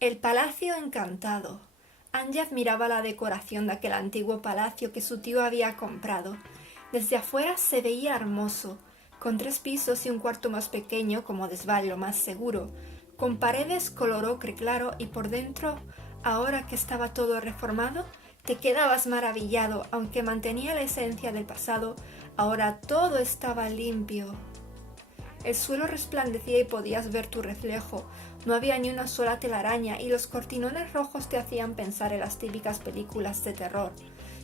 El palacio encantado. Angie admiraba la decoración de aquel antiguo palacio que su tío había comprado. Desde afuera se veía hermoso, con 3 pisos y un cuarto más pequeño como desván lo más seguro, con paredes color ocre claro y por dentro, ahora que estaba todo reformado, te quedabas maravillado, aunque mantenía la esencia del pasado, ahora todo estaba limpio. El suelo resplandecía y podías ver tu reflejo. No había ni una sola telaraña y los cortinones rojos te hacían pensar en las típicas películas de terror.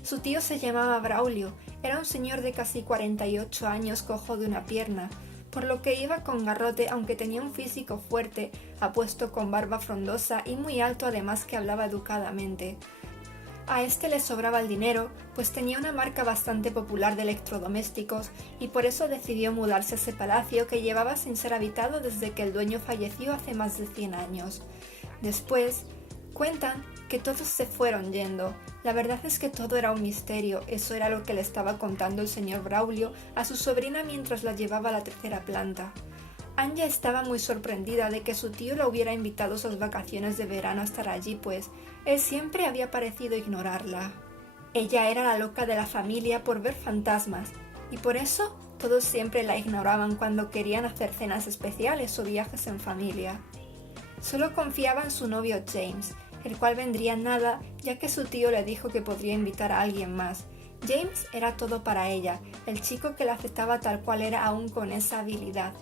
Su tío se llamaba Braulio, era un señor de casi 48 años cojo de una pierna, por lo que iba con garrote aunque tenía un físico fuerte, apuesto con barba frondosa y muy alto además que hablaba educadamente. A este le sobraba el dinero, pues tenía una marca bastante popular de electrodomésticos y por eso decidió mudarse a ese palacio que llevaba sin ser habitado desde que el dueño falleció hace más de 100 años. Después, cuentan que todos se fueron yendo. La verdad es que todo era un misterio, eso era lo que le estaba contando el señor Braulio a su sobrina mientras la llevaba a la 3.ª planta. Anya estaba muy sorprendida de que su tío la hubiera invitado a sus vacaciones de verano a estar allí, pues él siempre había parecido ignorarla. Ella era la loca de la familia por ver fantasmas, y por eso todos siempre la ignoraban cuando querían hacer cenas especiales o viajes en familia. Solo confiaba en su novio James, el cual vendría en nada ya que su tío le dijo que podría invitar a alguien más. James era todo para ella, el chico que la aceptaba tal cual era aún con esa habilidad.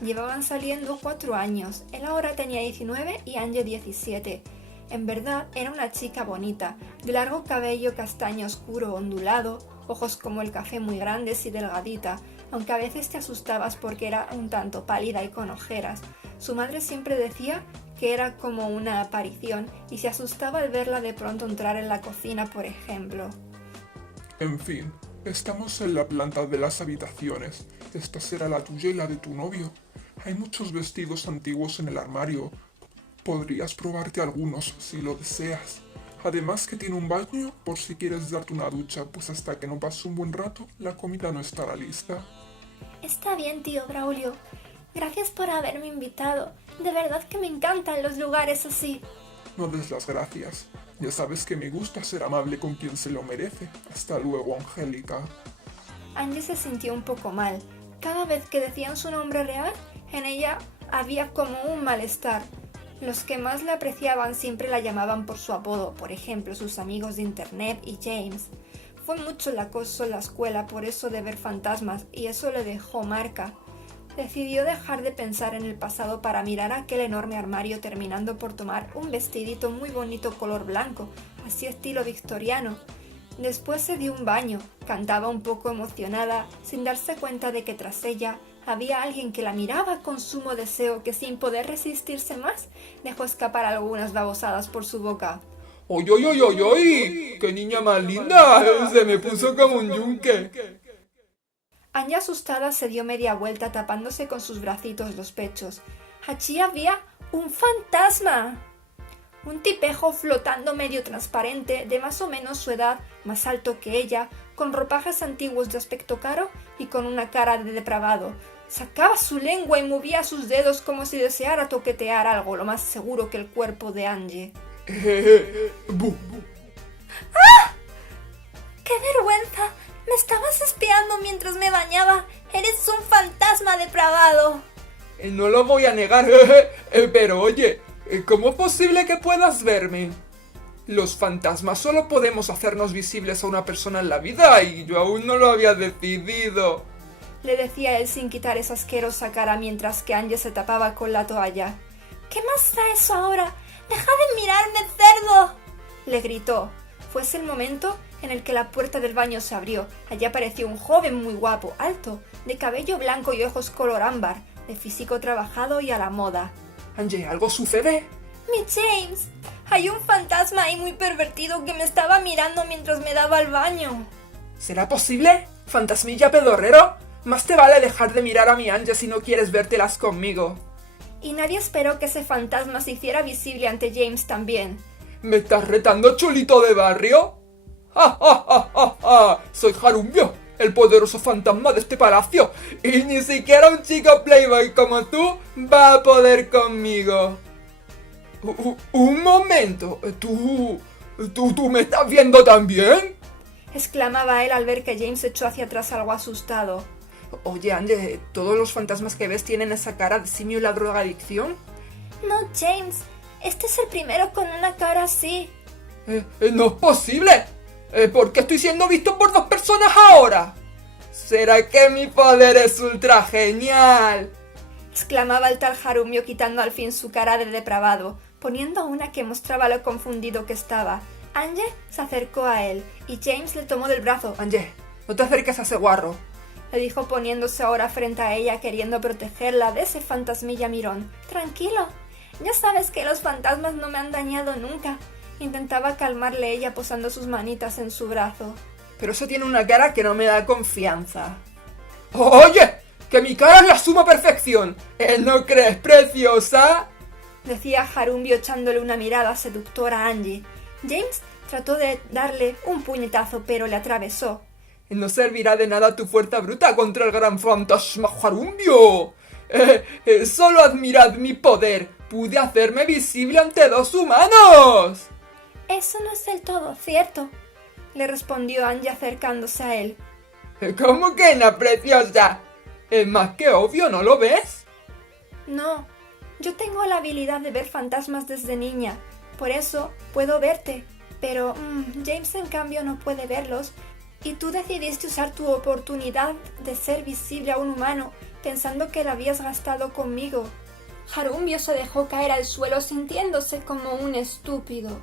Llevaban saliendo 4 años, él ahora tenía 19 y Angie 17. En verdad era una chica bonita, de largo cabello castaño oscuro ondulado, ojos como el café muy grandes y delgadita, aunque a veces te asustabas porque era un tanto pálida y con ojeras. Su madre siempre decía que era como una aparición y se asustaba al verla de pronto entrar en la cocina, por ejemplo. En fin, estamos en la planta de las habitaciones. Esta será la tuya y la de tu novio. Hay muchos vestidos antiguos en el armario. Podrías probarte algunos si lo deseas. Además que tiene un baño por si quieres darte una ducha, pues hasta que no pase un buen rato, la comida no estará lista. Está bien, tío Braulio. Gracias por haberme invitado. De verdad que me encantan los lugares así. No des las gracias. Ya sabes que me gusta ser amable con quien se lo merece. Hasta luego, Angélica. Angie se sintió un poco mal. Cada vez que decían su nombre real, en ella había como un malestar. Los que más la apreciaban siempre la llamaban por su apodo, por ejemplo, sus amigos de internet y James. Fue mucho el acoso en la escuela por eso de ver fantasmas y eso le dejó marca. Decidió dejar de pensar en el pasado para mirar aquel enorme armario terminando por tomar un vestidito muy bonito color blanco, así estilo victoriano. Después se dio un baño, cantaba un poco emocionada, sin darse cuenta de que tras ella había alguien que la miraba con sumo deseo que sin poder resistirse más, dejó escapar algunas babosadas por su boca. ¡Oy, oy, oy, oy, oy! ¡Qué niña más linda! Se me puso como un yunque. Anya asustada se dio media vuelta tapándose con sus bracitos los pechos. Allí había un fantasma. Un tipejo flotando medio transparente, de más o menos su edad, más alto que ella, con ropajes antiguos de aspecto caro y con una cara de depravado. Sacaba su lengua y movía sus dedos como si deseara toquetear algo, lo más seguro que el cuerpo de Angie. Bu. ¡Qué vergüenza! Me estabas espiando mientras me bañaba. Eres un fantasma depravado. No lo voy a negar, pero oye, ¿cómo es posible que puedas verme? Los fantasmas solo podemos hacernos visibles a una persona en la vida y yo aún no lo había decidido. Le decía él sin quitar esa asquerosa cara mientras que Angie se tapaba con la toalla. ¿Qué más da eso ahora? ¡Deja de mirarme, cerdo!, le gritó. Fue ese el momento en el que la puerta del baño se abrió. Allí apareció un joven muy guapo, alto, de cabello blanco y ojos color ámbar, de físico trabajado y a la moda. Angie, ¿algo sucede? ¡Mi James! Hay un fantasma ahí muy pervertido que me estaba mirando mientras me daba el baño. ¿Será posible? ¿Fantasmilla pedorrero? Más te vale dejar de mirar a mi Angie si no quieres vértelas conmigo. Y nadie esperó que ese fantasma se hiciera visible ante James también. ¿Me estás retando, chulito de barrio? ¡Ja, ja, ja, ja, ja! Soy Harumbio, el poderoso fantasma de este palacio, y ni siquiera un chico playboy como tú va a poder conmigo. Un momento, ¿tú me estás viendo también? Exclamaba él al ver que James se echó hacia atrás algo asustado. Oye, Angie, ¿todos los fantasmas que ves tienen esa cara de simio y la drogadicción? No, James. Este es el primero con una cara así. ¡No es posible! ¿Por qué estoy siendo visto por 2 personas ahora? ¿Será que mi poder es ultra genial? Exclamaba el tal Harumbio quitando al fin su cara de depravado, poniendo una que mostraba lo confundido que estaba. Angie se acercó a él y James le tomó del brazo. Angie, no te acerques a ese guarro, le dijo poniéndose ahora frente a ella queriendo protegerla de ese fantasmilla mirón. Tranquilo, ya sabes que los fantasmas no me han dañado nunca. Intentaba calmarle ella posando sus manitas en su brazo. Pero eso tiene una cara que no me da confianza. ¡Oye! ¡Que mi cara es la suma perfección! ¿No crees, preciosa? Decía Harumbio echándole una mirada seductora a Angie. James trató de darle un puñetazo pero le atravesó. No servirá de nada tu fuerza bruta contra el gran fantasma Harumbio. Solo admirad mi poder. Pude hacerme visible ante 2 humanos. Eso no es del todo cierto, le respondió Angie acercándose a él. ¿Cómo que no, preciosa? Es más que obvio, ¿no lo ves? No, yo tengo la habilidad de ver fantasmas desde niña, por eso puedo verte, pero James en cambio no puede verlos, y tú decidiste usar tu oportunidad de ser visible a un humano, pensando que la habías gastado conmigo. Harumbio se dejó caer al suelo sintiéndose como un estúpido.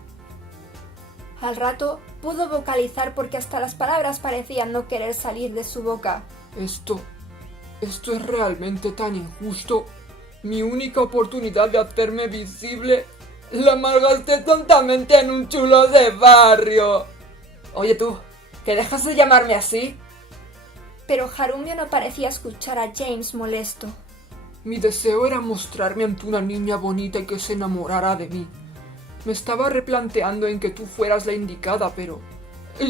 Al rato pudo vocalizar porque hasta las palabras parecían no querer salir de su boca. Esto es realmente tan injusto. Mi única oportunidad de hacerme visible la malgasté tontamente en un chulo de barrio. Oye tú, ¿que dejas de llamarme así? Pero Harumbio no parecía escuchar a James molesto. Mi deseo era mostrarme ante una niña bonita y que se enamorara de mí. Me estaba replanteando en que tú fueras la indicada, pero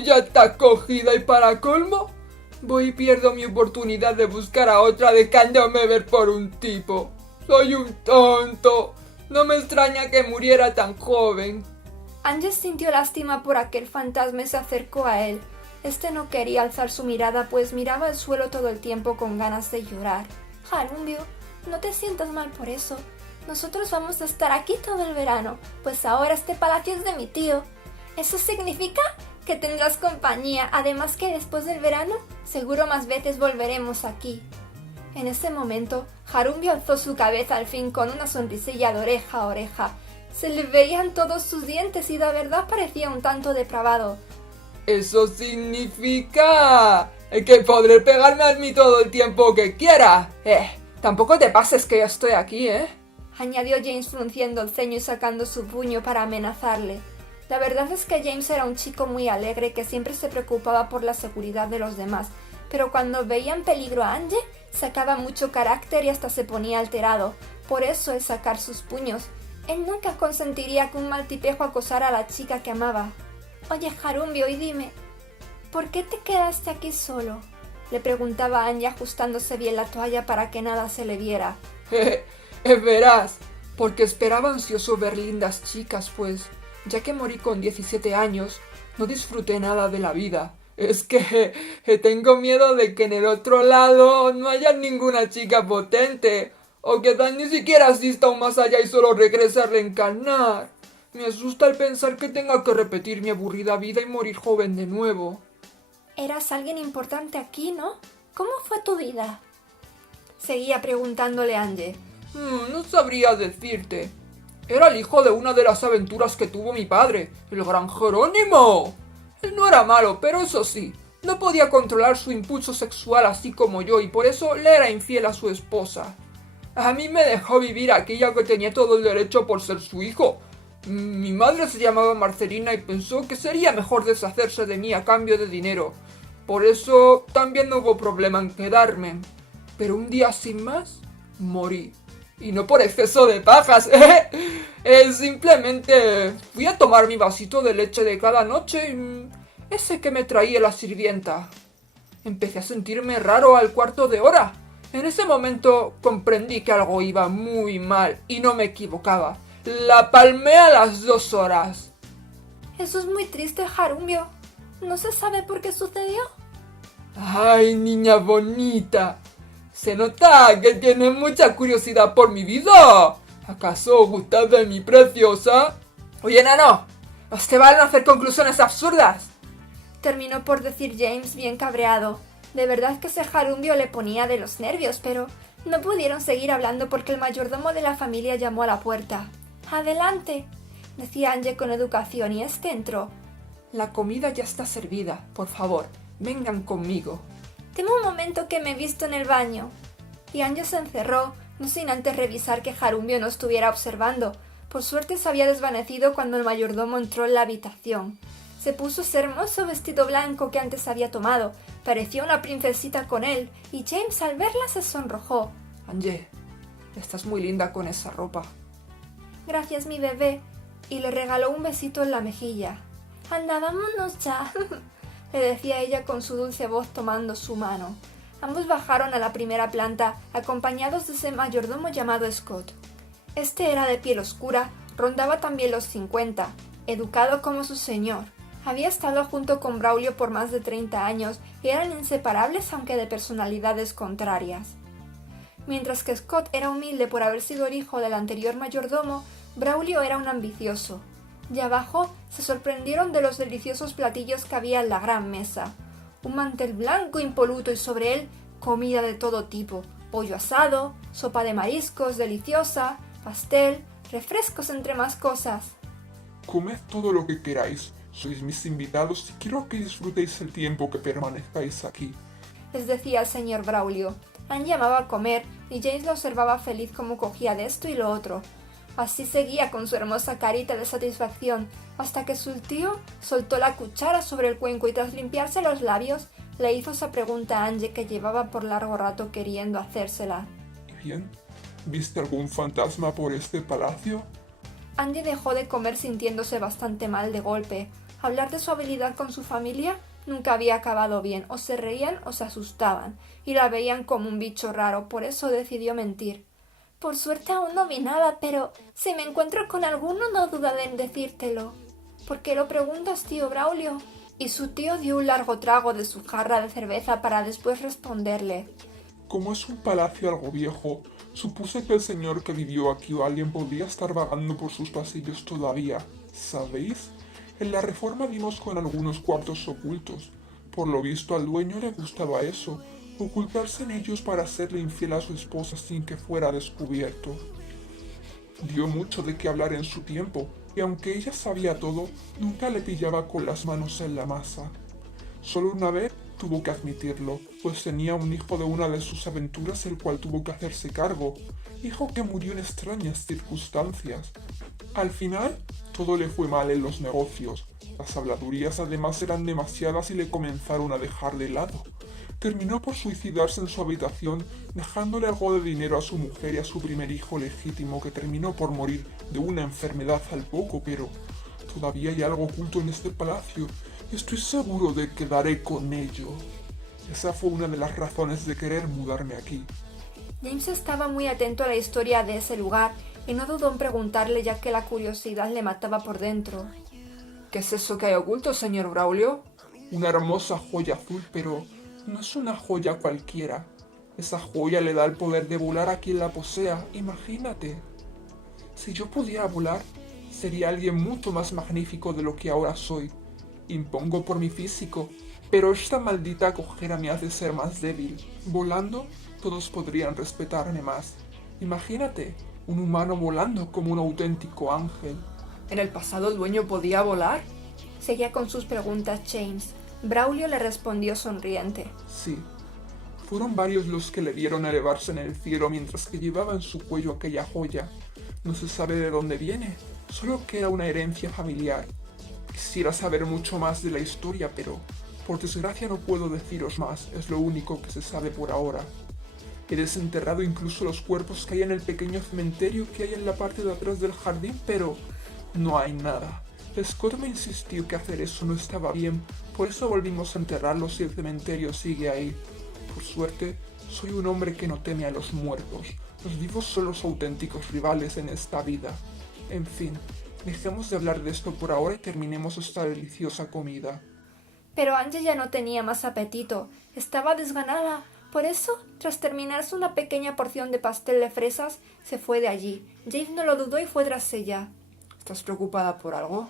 ya está cogida y para colmo, voy y pierdo mi oportunidad de buscar a otra dejándome ver por un tipo. Soy un tonto. No me extraña que muriera tan joven. Angie sintió lástima por aquel fantasma y se acercó a él. Este no quería alzar su mirada, pues miraba al suelo todo el tiempo con ganas de llorar. Harumbio, no te sientas mal por eso. Nosotros vamos a estar aquí todo el verano, pues ahora este palacio es de mi tío. Eso significa que tendrás compañía, además que después del verano, seguro más veces volveremos aquí. En ese momento, Harumbio alzó su cabeza al fin con una sonrisilla de oreja a oreja. Se le veían todos sus dientes y de verdad parecía un tanto depravado. Eso significa que podré pegarme a mí todo el tiempo que quiera. Tampoco te pases que yo estoy aquí, añadió James frunciendo el ceño y sacando su puño para amenazarle. La verdad es que James era un chico muy alegre que siempre se preocupaba por la seguridad de los demás, pero cuando veía en peligro a Angie, sacaba mucho carácter y hasta se ponía alterado. Por eso el sacar sus puños. Él nunca consentiría que un mal tipejo acosara a la chica que amaba. Oye, Harumbio, y dime, ¿por qué te quedaste aquí solo? Le preguntaba Angie ajustándose bien la toalla para que nada se le viera. Verás, porque esperaba ansioso ver lindas chicas, pues, ya que morí con 17 años, no disfruté nada de la vida. Es que tengo miedo de que en el otro lado no haya ninguna chica potente, o que tal ni siquiera asista aún más allá y solo regrese a reencarnar. Me asusta el pensar que tenga que repetir mi aburrida vida y morir joven de nuevo. Eras alguien importante aquí, ¿no? ¿Cómo fue tu vida? Seguía preguntándole Angie. No sabría decirte. Era el hijo de una de las aventuras que tuvo mi padre, el gran Jerónimo. Él no era malo, pero eso sí, no podía controlar su impulso sexual así como yo y por eso le era infiel a su esposa. A mí me dejó vivir aquí ya que tenía todo el derecho por ser su hijo. Mi madre se llamaba Marcelina y pensó que sería mejor deshacerse de mí a cambio de dinero. Por eso también no hubo problema en quedarme. Pero un día sin más, morí. Y no por exceso de pajas, simplemente fui a tomar mi vasito de leche de cada noche y ese que me traía la sirvienta. Empecé a sentirme raro al cuarto de hora. En ese momento comprendí que algo iba muy mal y no me equivocaba. La palmé a las 2 horas. Eso es muy triste, Jarumbio. ¿No se sabe por qué sucedió? ¡Ay, niña bonita! Se nota que tienes mucha curiosidad por mi vida. ¿Acaso gustas de mi preciosa? Oye, enano, ¿no te valen hacer conclusiones absurdas? Terminó por decir James bien cabreado. De verdad que ese Jarumbio le ponía de los nervios, pero no pudieron seguir hablando porque el mayordomo de la familia llamó a la puerta. «Adelante», decía Angie con educación, y este entró. La comida ya está servida. Por favor, vengan conmigo. «Deme un momento que me he visto en el baño». Y Angie se encerró, no sin antes revisar que Jarumbio no estuviera observando. Por suerte se había desvanecido cuando el mayordomo entró en la habitación. Se puso ese hermoso vestido blanco que antes había tomado. Parecía una princesita con él, y James al verla se sonrojó. Angie, estás muy linda con esa ropa. «Gracias, mi bebé», y le regaló un besito en la mejilla. «Anda, vámonos ya», le decía ella con su dulce voz tomando su mano. Ambos bajaron a la primera planta, acompañados de ese mayordomo llamado Scott. Este era de piel oscura, rondaba también los 50, educado como su señor. Había estado junto con Braulio por más de 30 años y eran inseparables aunque de personalidades contrarias. Mientras que Scott era humilde por haber sido el hijo del anterior mayordomo, Braulio era un ambicioso. Y abajo se sorprendieron de los deliciosos platillos que había en la gran mesa. Un mantel blanco impoluto y sobre él comida de todo tipo, pollo asado, sopa de mariscos deliciosa, pastel, refrescos entre más cosas. Comed todo lo que queráis. Sois mis invitados y quiero que disfrutéis el tiempo que permanezcáis aquí. Les decía el señor Braulio. Angie amaba a comer y James lo observaba feliz como cogía de esto y lo otro. Así seguía con su hermosa carita de satisfacción, hasta que su tío soltó la cuchara sobre el cuenco y tras limpiarse los labios, le hizo esa pregunta a Angie que llevaba por largo rato queriendo hacérsela. ¿Y bien? ¿Viste algún fantasma por este palacio? Angie dejó de comer sintiéndose bastante mal de golpe. Hablar de su habilidad con su familia nunca había acabado bien, o se reían o se asustaban, y la veían como un bicho raro, por eso decidió mentir. «Por suerte aún no vi nada, pero si me encuentro con alguno no dudaré en decírtelo». «¿Por qué lo preguntas, tío Braulio?» Y su tío dio un largo trago de su jarra de cerveza para después responderle. Como es un palacio algo viejo, supuse que el señor que vivió aquí o alguien podría estar vagando por sus pasillos todavía, ¿sabéis? En la reforma dimos con algunos cuartos ocultos. Por lo visto al dueño le gustaba eso, ocultarse en ellos para serle infiel a su esposa sin que fuera descubierto. Dio mucho de qué hablar en su tiempo, y aunque ella sabía todo, nunca le pillaba con las manos en la masa. Solo una vez tuvo que admitirlo, pues tenía un hijo de una de sus aventuras el cual tuvo que hacerse cargo, hijo que murió en extrañas circunstancias. Al final, todo le fue mal en los negocios. Las habladurías además eran demasiadas y le comenzaron a dejar de lado. Terminó por suicidarse en su habitación, dejándole algo de dinero a su mujer y a su primer hijo legítimo, que terminó por morir de una enfermedad al poco, pero todavía hay algo oculto en este palacio y estoy seguro de que daré con ello. Esa fue una de las razones de querer mudarme aquí. James estaba muy atento a la historia de ese lugar y no dudó en preguntarle ya que la curiosidad le mataba por dentro. ¿Qué es eso que hay oculto, señor Braulio? Una hermosa joya azul, pero no es una joya cualquiera. Esa joya le da el poder de volar a quien la posea, imagínate. Si yo pudiera volar, sería alguien mucho más magnífico de lo que ahora soy. Impongo por mi físico, pero esta maldita cojera me hace ser más débil. Volando, todos podrían respetarme más. Imagínate, un humano volando como un auténtico ángel. ¿En el pasado el dueño podía volar? Seguía con sus preguntas James. Braulio le respondió sonriente. Sí. Fueron varios los que le vieron elevarse en el cielo mientras que llevaba en su cuello aquella joya. No se sabe de dónde viene, solo que era una herencia familiar. Quisiera saber mucho más de la historia, pero por desgracia no puedo deciros más, es lo único que se sabe por ahora. He desenterrado incluso los cuerpos que hay en el pequeño cementerio que hay en la parte de atrás del jardín, pero no hay nada. Scott me insistió que hacer eso no estaba bien, por eso volvimos a enterrarlos y el cementerio sigue ahí. Por suerte, soy un hombre que no teme a los muertos. Los vivos son los auténticos rivales en esta vida. En fin, dejemos de hablar de esto por ahora y terminemos esta deliciosa comida. Pero Angie ya no tenía más apetito. Estaba desganada. Por eso, tras terminarse una pequeña porción de pastel de fresas, se fue de allí. James no lo dudó y fue tras ella. ¿Estás preocupada por algo?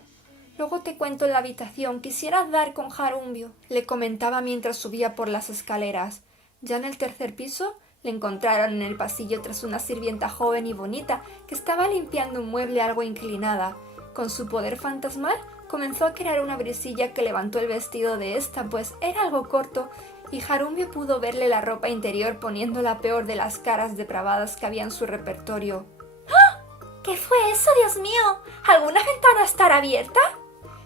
Luego te cuento en la habitación. Quisieras dar con Jarumbio, le comentaba mientras subía por las escaleras. Ya en el tercer piso, le encontraron en el pasillo tras una sirvienta joven y bonita que estaba limpiando un mueble algo inclinada. Con su poder fantasmal, comenzó a crear una brisilla que levantó el vestido de esta, pues era algo corto, y Jarumbio pudo verle la ropa interior poniendo la peor de las caras depravadas que había en su repertorio. ¡Ah! ¿Qué fue eso, Dios mío? ¿Alguna ventana estará abierta?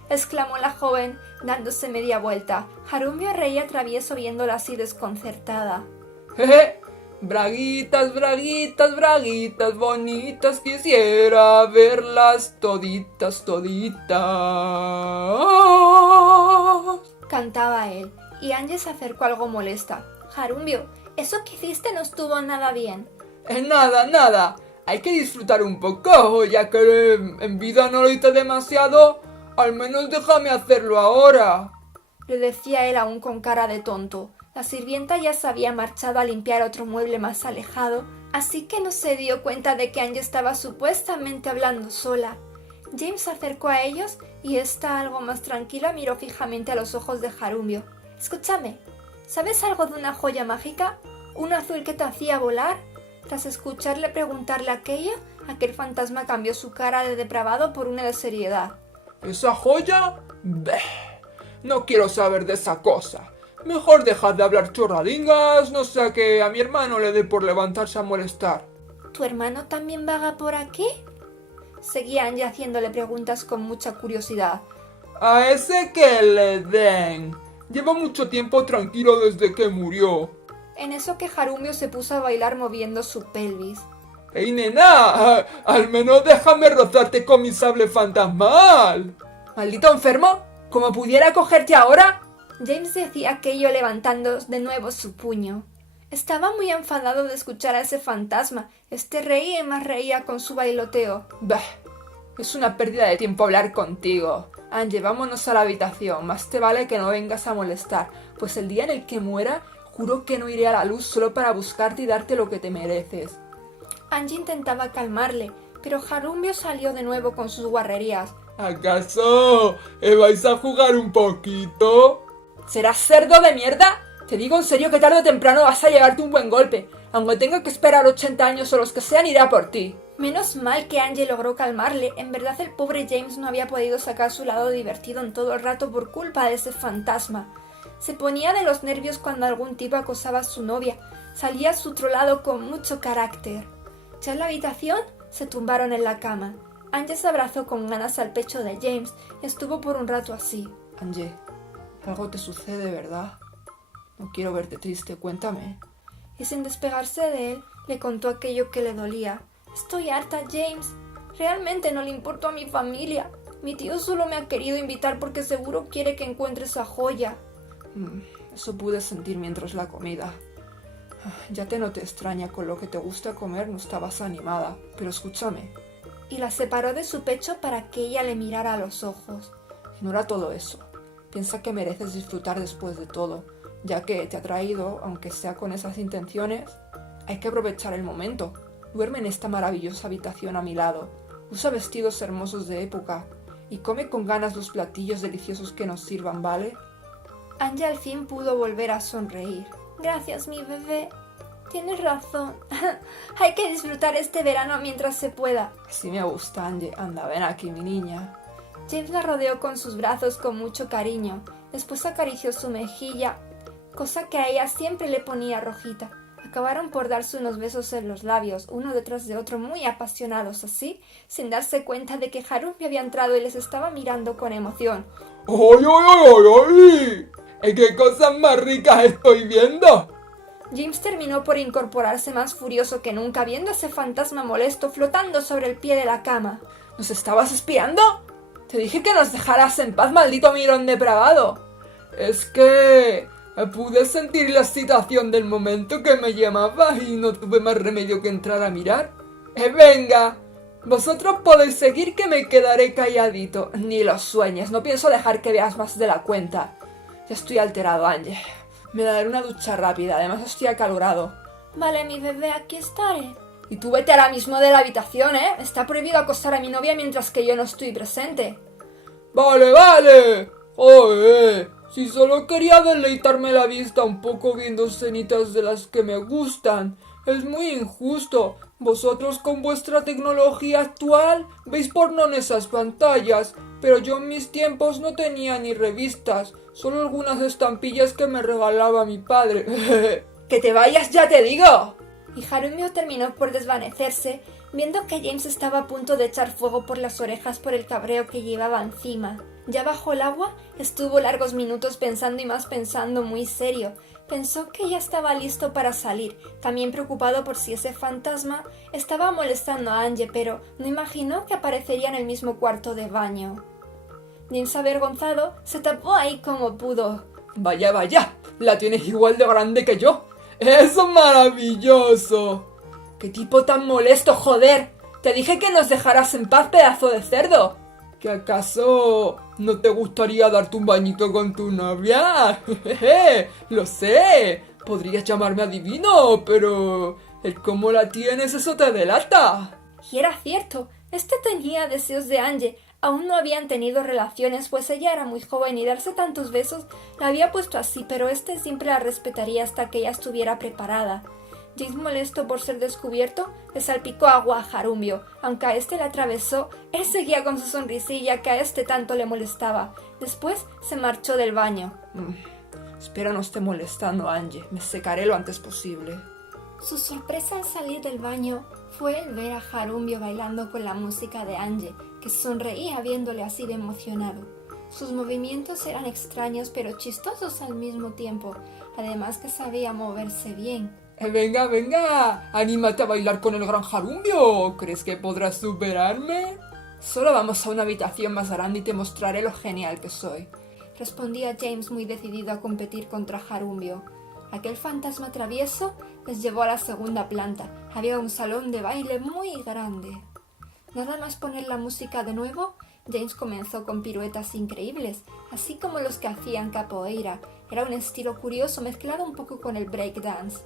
Exclamó la joven, dándose media vuelta. Jarumbio reía travieso viéndola así desconcertada. Jeje. Braguitas, braguitas, braguitas bonitas, quisiera verlas toditas, toditas. Cantaba él, y Angie se acercó algo molesta. Jarumbio, eso que hiciste no estuvo nada bien. Nada, nada. Hay que disfrutar un poco, ya que en vida no lo hice demasiado. Al menos déjame hacerlo ahora. Le decía él aún con cara de tonto. La sirvienta ya se había marchado a limpiar otro mueble más alejado, así que no se dio cuenta de que Angie estaba supuestamente hablando sola. James se acercó a ellos y ésta, algo más tranquila, miró fijamente a los ojos de Jarumbio. «Escúchame, ¿sabes algo de una joya mágica? ¿Un azul que te hacía volar?» Tras escucharle preguntarle aquello, aquel fantasma cambió su cara de depravado por una de seriedad. ¿Esa joya? ¡Beh! No quiero saber de esa cosa. Mejor dejad de hablar chorradingas, no sea que a mi hermano le dé por levantarse a molestar. ¿Tu hermano también vaga por aquí?, seguía Angie haciéndole preguntas con mucha curiosidad. A ese que le den. Lleva mucho tiempo tranquilo desde que murió. En eso que Jarumbio se puso a bailar moviendo su pelvis. ¡Ey, nena! ¡Al menos déjame rozarte con mi sable fantasmal! ¿Maldito enfermo! ¿Cómo pudiera cogerte ahora? James decía aquello levantando de nuevo su puño. Estaba muy enfadado de escuchar a ese fantasma. Este reía y más reía con su bailoteo. Bah, es una pérdida de tiempo hablar contigo. Angie, vámonos a la habitación. Más te vale que no vengas a molestar, pues el día en el que muera, juro que no iré a la luz solo para buscarte y darte lo que te mereces. Angie intentaba calmarle, pero Jarumbio salió de nuevo con sus guarrerías. ¿Acaso vais a jugar un poquito? ¿Serás cerdo de mierda? Te digo en serio que tarde o temprano vas a llevarte un buen golpe. Aunque tenga que esperar 80 años o los que sean, iré a por ti. Menos mal que Angie logró calmarle. En verdad el pobre James no había podido sacar su lado divertido en todo el rato por culpa de ese fantasma. Se ponía de los nervios cuando algún tipo acosaba a su novia. Salía a su otro lado con mucho carácter. Ya en la habitación se tumbaron en la cama. Angie se abrazó con ganas al pecho de James y estuvo por un rato así. Angie, algo te sucede, ¿verdad? No quiero verte triste, cuéntame. Y sin despegarse de él, le contó aquello que le dolía. Estoy harta, James. Realmente no le importo a mi familia. Mi tío solo me ha querido invitar porque seguro quiere que encuentre esa joya. Eso pude sentir mientras la comida. Ya te noté extraña, con lo que te gusta comer no estabas animada. Pero escúchame. Y la separó de su pecho para que ella le mirara a los ojos. Ignora todo eso. Piensa que mereces disfrutar después de todo. Ya que te ha traído, aunque sea con esas intenciones, hay que aprovechar el momento. Duerme en esta maravillosa habitación a mi lado. Usa vestidos hermosos de época. Y come con ganas los platillos deliciosos que nos sirvan, ¿vale? Angie al fin pudo volver a sonreír. Gracias, mi bebé. Tienes razón. Hay que disfrutar este verano mientras se pueda. Así me gusta, Angie. Anda, ven aquí, mi niña. James la rodeó con sus brazos con mucho cariño. Después acarició su mejilla, cosa que a ella siempre le ponía rojita. Acabaron por darse unos besos en los labios, uno detrás de otro, muy apasionados, así, sin darse cuenta de que Jarumbio había entrado y les estaba mirando con emoción. ¡Ay, ay, ay, ay! ¿Qué cosas más ricas estoy viendo? James terminó por incorporarse más furioso que nunca, viendo a ese fantasma molesto flotando sobre el pie de la cama. ¿Nos estabas espiando? Te dije que nos dejaras en paz, maldito mirón depravado. Es que pude sentir la excitación del momento que me llamabas y no tuve más remedio que entrar a mirar. Venga, Vosotros podéis seguir que me quedaré calladito. Ni lo sueñes, no pienso dejar que veas más de la cuenta. Ya estoy alterado, Angie. Me daré una ducha rápida, además estoy acalorado. Vale, mi bebé, aquí estaré. Y tú vete ahora mismo de la habitación, ¿eh? Está prohibido acosar a mi novia mientras que yo no estoy presente. Vale, vale. Oye, si solo quería deleitarme la vista un poco viendo escenitas de las que me gustan. Es muy injusto. Vosotros con vuestra tecnología actual veis porno en esas pantallas, pero yo en mis tiempos no tenía ni revistas, solo algunas estampillas que me regalaba mi padre. ¡Que te vayas, ya te digo! Y Harumiu terminó por desvanecerse, viendo que James estaba a punto de echar fuego por las orejas por el cabreo que llevaba encima. Ya bajo el agua, estuvo largos minutos pensando y más pensando muy serio. Pensó que ya estaba listo para salir, también preocupado por si ese fantasma estaba molestando a Angie, pero no imaginó que aparecería en el mismo cuarto de baño. James, avergonzado, se tapó ahí como pudo. Vaya, vaya, la tienes igual de grande que yo. ¡Eso es maravilloso! ¡Qué tipo tan molesto, joder! Te dije que nos dejaras en paz, pedazo de cerdo. ¿Que acaso no te gustaría darte un bañito con tu novia? Jejeje, lo sé. Podrías llamarme adivino, pero el cómo la tienes, eso te delata. Y era cierto, este tenía deseos de Angie. Aún no habían tenido relaciones, pues ella era muy joven y darse tantos besos la había puesto así, pero este siempre la respetaría hasta que ella estuviera preparada. James, molesto por ser descubierto, le salpicó agua a Harumiu. Aunque a este le atravesó, él seguía con su sonrisilla que a este tanto le molestaba. Después se marchó del baño. Espero no esté molestando a Angie. Me secaré lo antes posible. Su sorpresa al salir del baño fue el ver a Harumiu bailando con la música de Angie, que sonreía viéndole así de emocionado. Sus movimientos eran extraños pero chistosos al mismo tiempo, además que sabía moverse bien. Venga, venga, anímate a bailar con el gran Harumiu. ¿Crees que podrás superarme? Solo vamos a una habitación más grande y te mostraré lo genial que soy. Respondía James, muy decidido a competir contra Harumiu. Aquel fantasma travieso les llevó a la segunda planta. Había un salón de baile muy grande. Nada más poner la música de nuevo, James comenzó con piruetas increíbles, así como los que hacían capoeira. Era un estilo curioso mezclado un poco con el breakdance.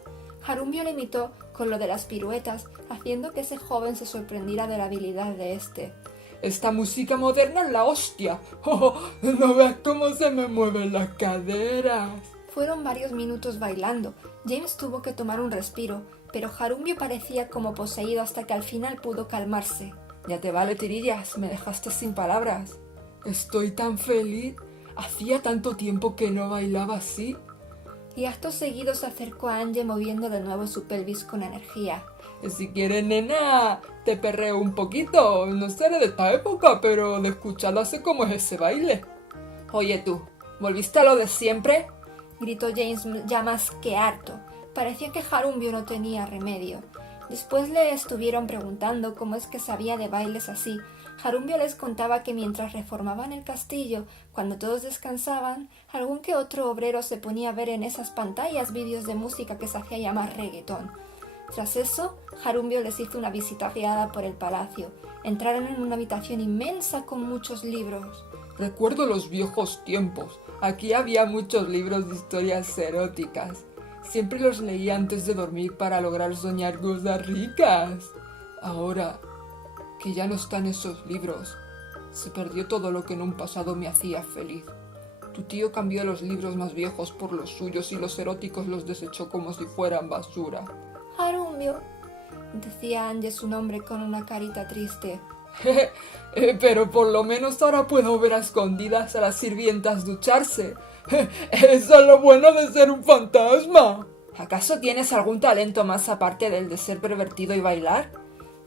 Harumiu le imitó con lo de las piruetas, haciendo que ese joven se sorprendiera de la habilidad de este. Esta música moderna es la hostia. Oh, no veas cómo se me mueven las caderas. Fueron varios minutos bailando. James tuvo que tomar un respiro, pero Harumiu parecía como poseído hasta que al final pudo calmarse. Ya te vale, tirillas, me dejaste sin palabras. Estoy tan feliz. Hacía tanto tiempo que no bailaba así. Y acto seguido se acercó a Angie moviendo de nuevo su pelvis con energía. Si quieres, nena, te perreo un poquito. No seré de esta época, pero de escucharlo sé cómo es ese baile. Oye tú, ¿volviste a lo de siempre? Gritó James, ya más que harto. Parecía que Harumiu no tenía remedio. Después le estuvieron preguntando cómo es que sabía de bailes así. Harumiu les contaba que mientras reformaban el castillo, cuando todos descansaban, algún que otro obrero se ponía a ver en esas pantallas vídeos de música que se hacía llamar reggaetón. Tras eso, Harumiu les hizo una visita guiada por el palacio. Entraron en una habitación inmensa con muchos libros. Recuerdo los viejos tiempos. Aquí había muchos libros de historias eróticas. Siempre los leía antes de dormir para lograr soñar cosas ricas. Ahora que ya no están esos libros, se perdió todo lo que en un pasado me hacía feliz. Tu tío cambió los libros más viejos por los suyos y los eróticos los desechó como si fueran basura. Harumiu, decía Angie su nombre con una carita triste. Pero por lo menos ahora puedo ver a escondidas a las sirvientas ducharse. Eso es lo bueno de ser un fantasma. ¿Acaso tienes algún talento más aparte del de ser pervertido y bailar?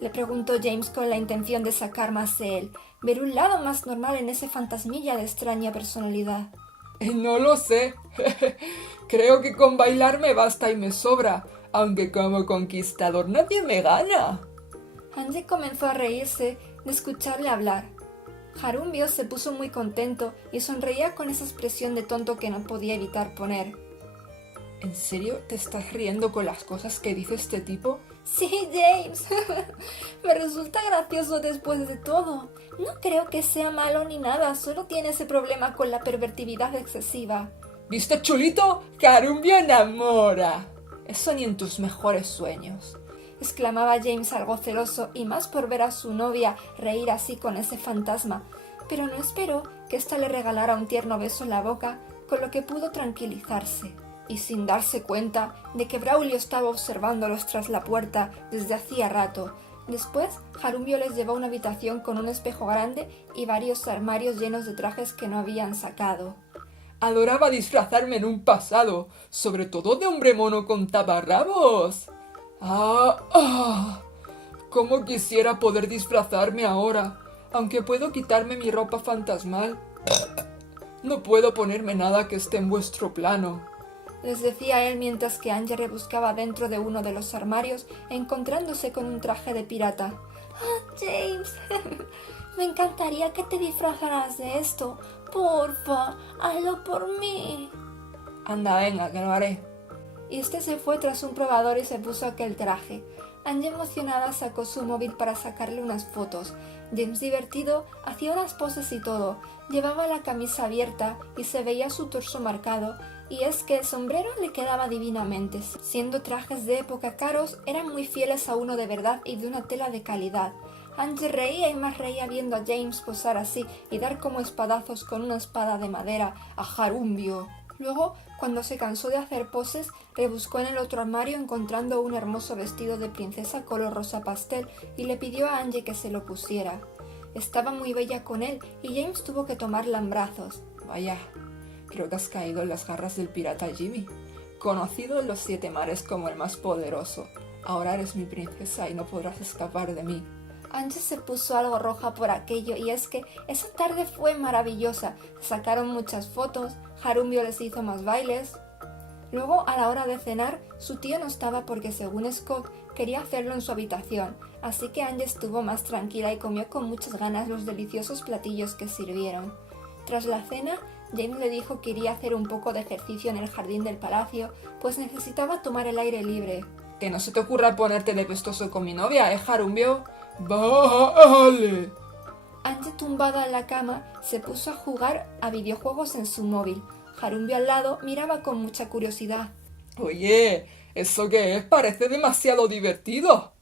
Le preguntó James con la intención de sacar más de él, ver un lado más normal en ese fantasmilla de extraña personalidad. No lo sé. Creo que con bailar me basta y me sobra, aunque como conquistador nadie me gana. Angie comenzó a reírse de escucharle hablar. Harumiu se puso muy contento y sonreía con esa expresión de tonto que no podía evitar poner. ¿En serio te estás riendo con las cosas que dice este tipo? Sí, James. Me resulta gracioso después de todo. No creo que sea malo ni nada, solo tiene ese problema con la pervertividad excesiva. ¿Viste, chulito? Harumbio enamora. Eso ni en tus mejores sueños, exclamaba James algo celoso y más por ver a su novia reír así con ese fantasma, pero no esperó que ésta le regalara un tierno beso en la boca, con lo que pudo tranquilizarse. Y sin darse cuenta de que Braulio estaba observándolos tras la puerta desde hacía rato. Después, Harumbio les llevó a una habitación con un espejo grande y varios armarios llenos de trajes que no habían sacado. Adoraba disfrazarme en un pasado, sobre todo de hombre mono con taparrabos. Cómo quisiera poder disfrazarme ahora, aunque puedo quitarme mi ropa fantasmal. No puedo ponerme nada que esté en vuestro plano, les decía él mientras que Angie rebuscaba dentro de uno de los armarios, encontrándose con un traje de pirata. ¡Ah, James! Me encantaría que te disfrazaras de esto. Porfa, hazlo por mí. Anda, venga, que lo haré. Y este se fue tras un probador y se puso aquel traje. Angie emocionada sacó su móvil para sacarle unas fotos. James divertido hacía unas poses y todo. Llevaba la camisa abierta y se veía su torso marcado. Y es que el sombrero le quedaba divinamente. Siendo trajes de época caros, eran muy fieles a uno de verdad y de una tela de calidad. Angie reía y más reía viendo a James posar así y dar como espadazos con una espada de madera a Harumbio. Luego, cuando se cansó de hacer poses, rebuscó en el otro armario encontrando un hermoso vestido de princesa color rosa pastel y le pidió a Angie que se lo pusiera. Estaba muy bella con él y James tuvo que tomarla en brazos. Vaya, creo que has caído en las garras del pirata Jimmy, conocido en los 7 mares como el más poderoso. Ahora eres mi princesa y no podrás escapar de mí. Angie se puso algo roja por aquello y es que esa tarde fue maravillosa. Sacaron muchas fotos, Harumbio les hizo más bailes. Luego, a la hora de cenar, su tío no estaba porque, según Scott, quería hacerlo en su habitación, así que Angie estuvo más tranquila y comió con muchas ganas los deliciosos platillos que sirvieron. Tras la cena, James le dijo que iría a hacer un poco de ejercicio en el jardín del palacio, pues necesitaba tomar el aire libre. Que no se te ocurra ponerte de pestoso con mi novia, Harumbio. ¡Vale! Angie, tumbada en la cama, se puso a jugar a videojuegos en su móvil. Harumbio al lado miraba con mucha curiosidad. Oye, ¿eso qué es? Parece demasiado divertido.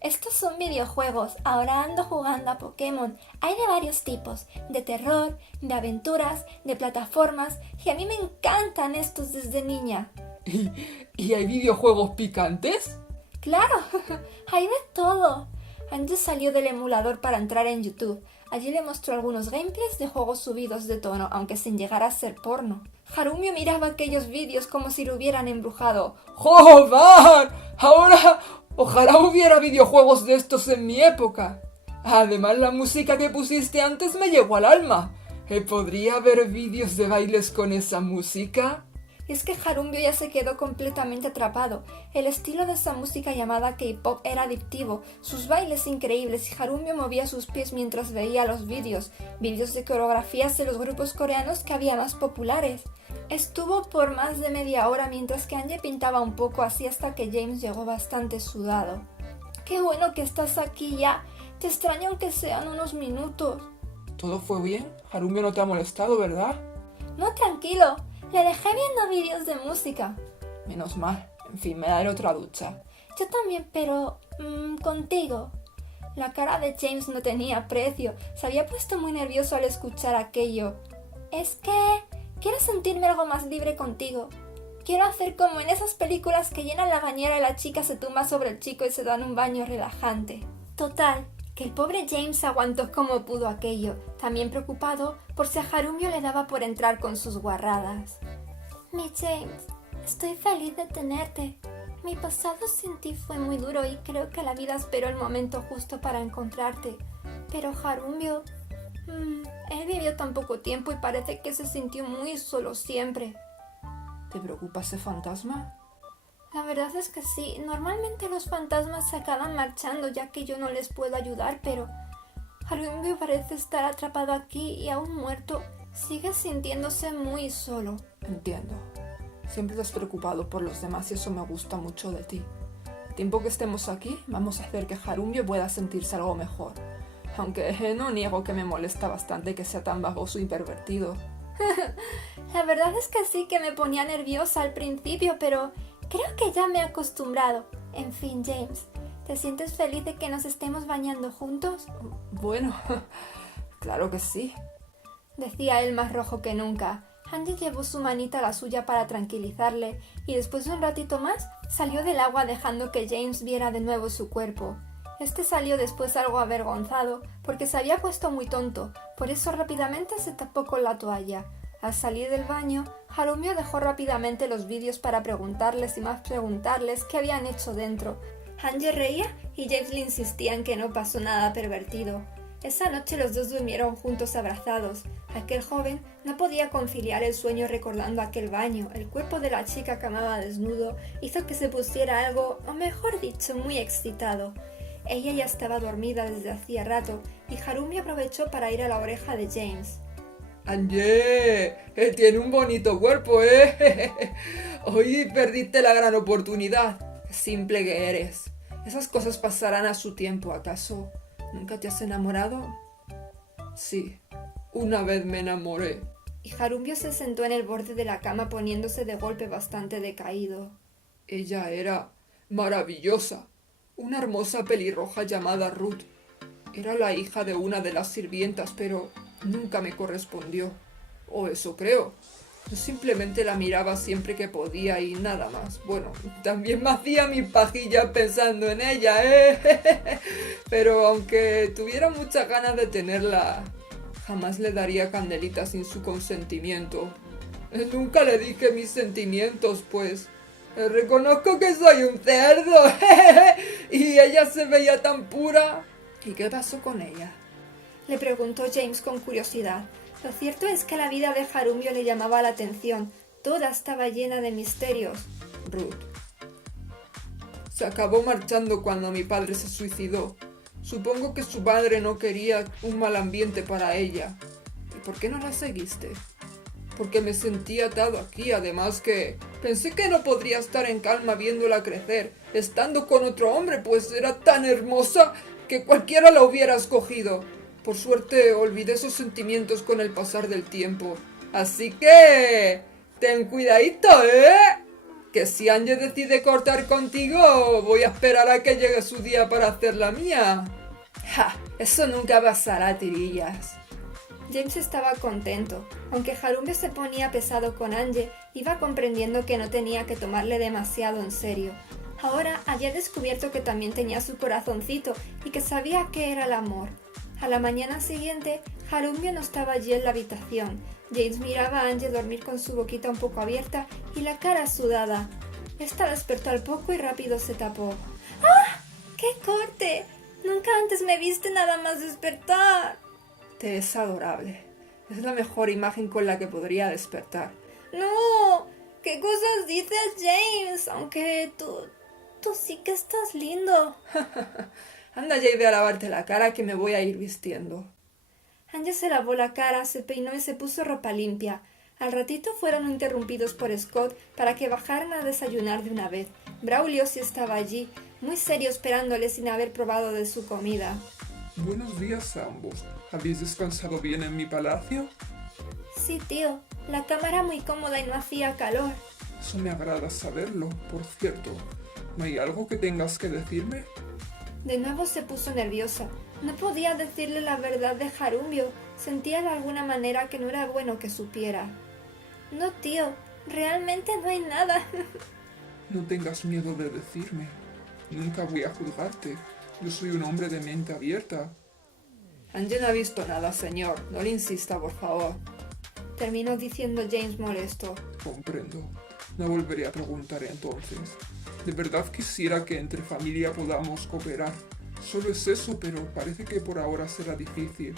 Estos son videojuegos, ahora ando jugando a Pokémon. Hay de varios tipos, de terror, de aventuras, de plataformas, y a mí me encantan estos desde niña. ¿Y hay videojuegos picantes? ¡Claro! Hay de todo. Angie salió del emulador para entrar en YouTube. Allí le mostró algunos gameplays de juegos subidos de tono, aunque sin llegar a ser porno. Harumbio miraba aquellos vídeos como si lo hubieran embrujado. ¡Joder! Ahora, ojalá hubiera videojuegos de estos en mi época. Además, la música que pusiste antes me llegó al alma. ¿Podría haber vídeos de bailes con esa música? Es que Harumbio ya se quedó completamente atrapado. El estilo de esa música llamada K-pop era adictivo, sus bailes increíbles y Harumbio movía sus pies mientras veía los vídeos de coreografías de los grupos coreanos que había más populares. Estuvo por más de media hora mientras que Angie pintaba un poco así hasta que James llegó bastante sudado. ¡Qué bueno que estás aquí ya! Te extraño aunque sean unos minutos. ¿Todo fue bien? Harumbio no te ha molestado, ¿verdad? No, tranquilo. Le dejé viendo vídeos de música. Menos mal. En fin, me daré otra ducha. Yo también, pero... contigo. La cara de James no tenía precio. Se había puesto muy nervioso al escuchar aquello. Es que... quiero sentirme algo más libre contigo. Quiero hacer como en esas películas que llenan la bañera y la chica se tumba sobre el chico y se dan un baño relajante. Total, que el pobre James aguantó como pudo aquello, también preocupado por si a Harumbio le daba por entrar con sus guarradas. Mi James, estoy feliz de tenerte. Mi pasado sin ti fue muy duro y creo que la vida esperó el momento justo para encontrarte. Pero Harumbio, él vivió tan poco tiempo y parece que se sintió muy solo siempre. ¿Te preocupa ese fantasma? La verdad es que sí, normalmente los fantasmas se acaban marchando ya que yo no les puedo ayudar, pero Harumbio parece estar atrapado aquí y aún muerto, sigue sintiéndose muy solo. Entiendo. Siempre te has preocupado por los demás y eso me gusta mucho de ti. tiempo que estemos aquí, vamos a hacer que Harumbio pueda sentirse algo mejor. Aunque no niego que me molesta bastante que sea tan baboso y pervertido. La verdad es que sí que me ponía nerviosa al principio, pero creo que ya me he acostumbrado. En fin, James, ¿te sientes feliz de que nos estemos bañando juntos? Bueno, claro que sí. Decía él más rojo que nunca. Angie llevó su manita a la suya para tranquilizarle y después de un ratito más salió del agua dejando que James viera de nuevo su cuerpo. Este salió después algo avergonzado porque se había puesto muy tonto, por eso rápidamente se tapó con la toalla. Al salir del baño, Harumbio dejó rápidamente los vídeos para preguntarles y más preguntarles qué habían hecho dentro. Angie reía y James le insistía en que no pasó nada pervertido. Esa noche los dos durmieron juntos abrazados. Aquel joven no podía conciliar el sueño recordando aquel baño. El cuerpo de la chica que amaba desnudo hizo que se pusiera algo, o mejor dicho, muy excitado. Ella ya estaba dormida desde hacía rato y Harumbio aprovechó para ir a la oreja de James. Angie, tiene un bonito cuerpo, ¿eh? Hoy perdiste la gran oportunidad. Qué simple que eres. Esas cosas pasarán a su tiempo, ¿acaso? ¿Nunca te has enamorado? Sí, una vez me enamoré. Y Harumbio se sentó en el borde de la cama poniéndose de golpe bastante decaído. Ella era maravillosa. Una hermosa pelirroja llamada Ruth. Era la hija de una de las sirvientas, pero nunca me correspondió. O eso creo. Yo simplemente la miraba siempre que podía y nada más. Bueno, también me hacía mi pajilla pensando en ella, ¿eh? Pero aunque tuviera muchas ganas de tenerla, jamás le daría candelita sin su consentimiento. Nunca le dije mis sentimientos, pues reconozco que soy un cerdo. Y ella se veía tan pura. ¿Y qué pasó con ella? Le preguntó James con curiosidad. Lo cierto es que la vida de Harumbio le llamaba la atención. Toda estaba llena de misterios. Ruth se acabó marchando cuando mi padre se suicidó. Supongo que su padre no quería un mal ambiente para ella. ¿Y por qué no la seguiste? Porque me sentía atado aquí, además que pensé que no podría estar en calma viéndola crecer, estando con otro hombre, pues era tan hermosa que cualquiera la hubiera escogido. Por suerte olvidé esos sentimientos con el pasar del tiempo. Así que ten cuidadito, ¿eh? Que si Angie decide cortar contigo, voy a esperar a que llegue su día para hacer la mía. ¡Ja! Eso nunca pasará, tirillas. James estaba contento. Aunque Harumbio se ponía pesado con Angie, iba comprendiendo que no tenía que tomarle demasiado en serio. Ahora había descubierto que también tenía su corazoncito y que sabía qué era el amor. A la mañana siguiente, Harumbio no estaba allí en la habitación. James miraba a Angie dormir con su boquita un poco abierta y la cara sudada. Esta despertó al poco y rápido se tapó. ¡Ah! ¡Qué corte! Nunca antes me viste nada más despertar. Te es adorable. Es la mejor imagen con la que podría despertar. ¡No! ¿Qué cosas dices, James? Aunque tú sí que estás lindo. Anda ya y ve a lavarte la cara que me voy a ir vistiendo. Angie se lavó la cara, se peinó y se puso ropa limpia. Al ratito fueron interrumpidos por Scott para que bajaran a desayunar de una vez. Braulio sí estaba allí, muy serio esperándole sin haber probado de su comida. Buenos días a ambos. ¿Habéis descansado bien en mi palacio? Sí, tío. La cama era muy cómoda y no hacía calor. Eso me agrada saberlo. Por cierto, ¿no hay algo que tengas que decirme? De nuevo se puso nerviosa. No podía decirle la verdad de Harumbio. Sentía de alguna manera que no era bueno que supiera. No, tío. Realmente no hay nada. No tengas miedo de decirme. Nunca voy a juzgarte. Yo soy un hombre de mente abierta. Angie no ha visto nada, señor. No le insista, por favor. Terminó diciendo James molesto. Comprendo. No volveré a preguntar entonces. De verdad quisiera que entre familia podamos cooperar. Solo es eso, pero parece que por ahora será difícil.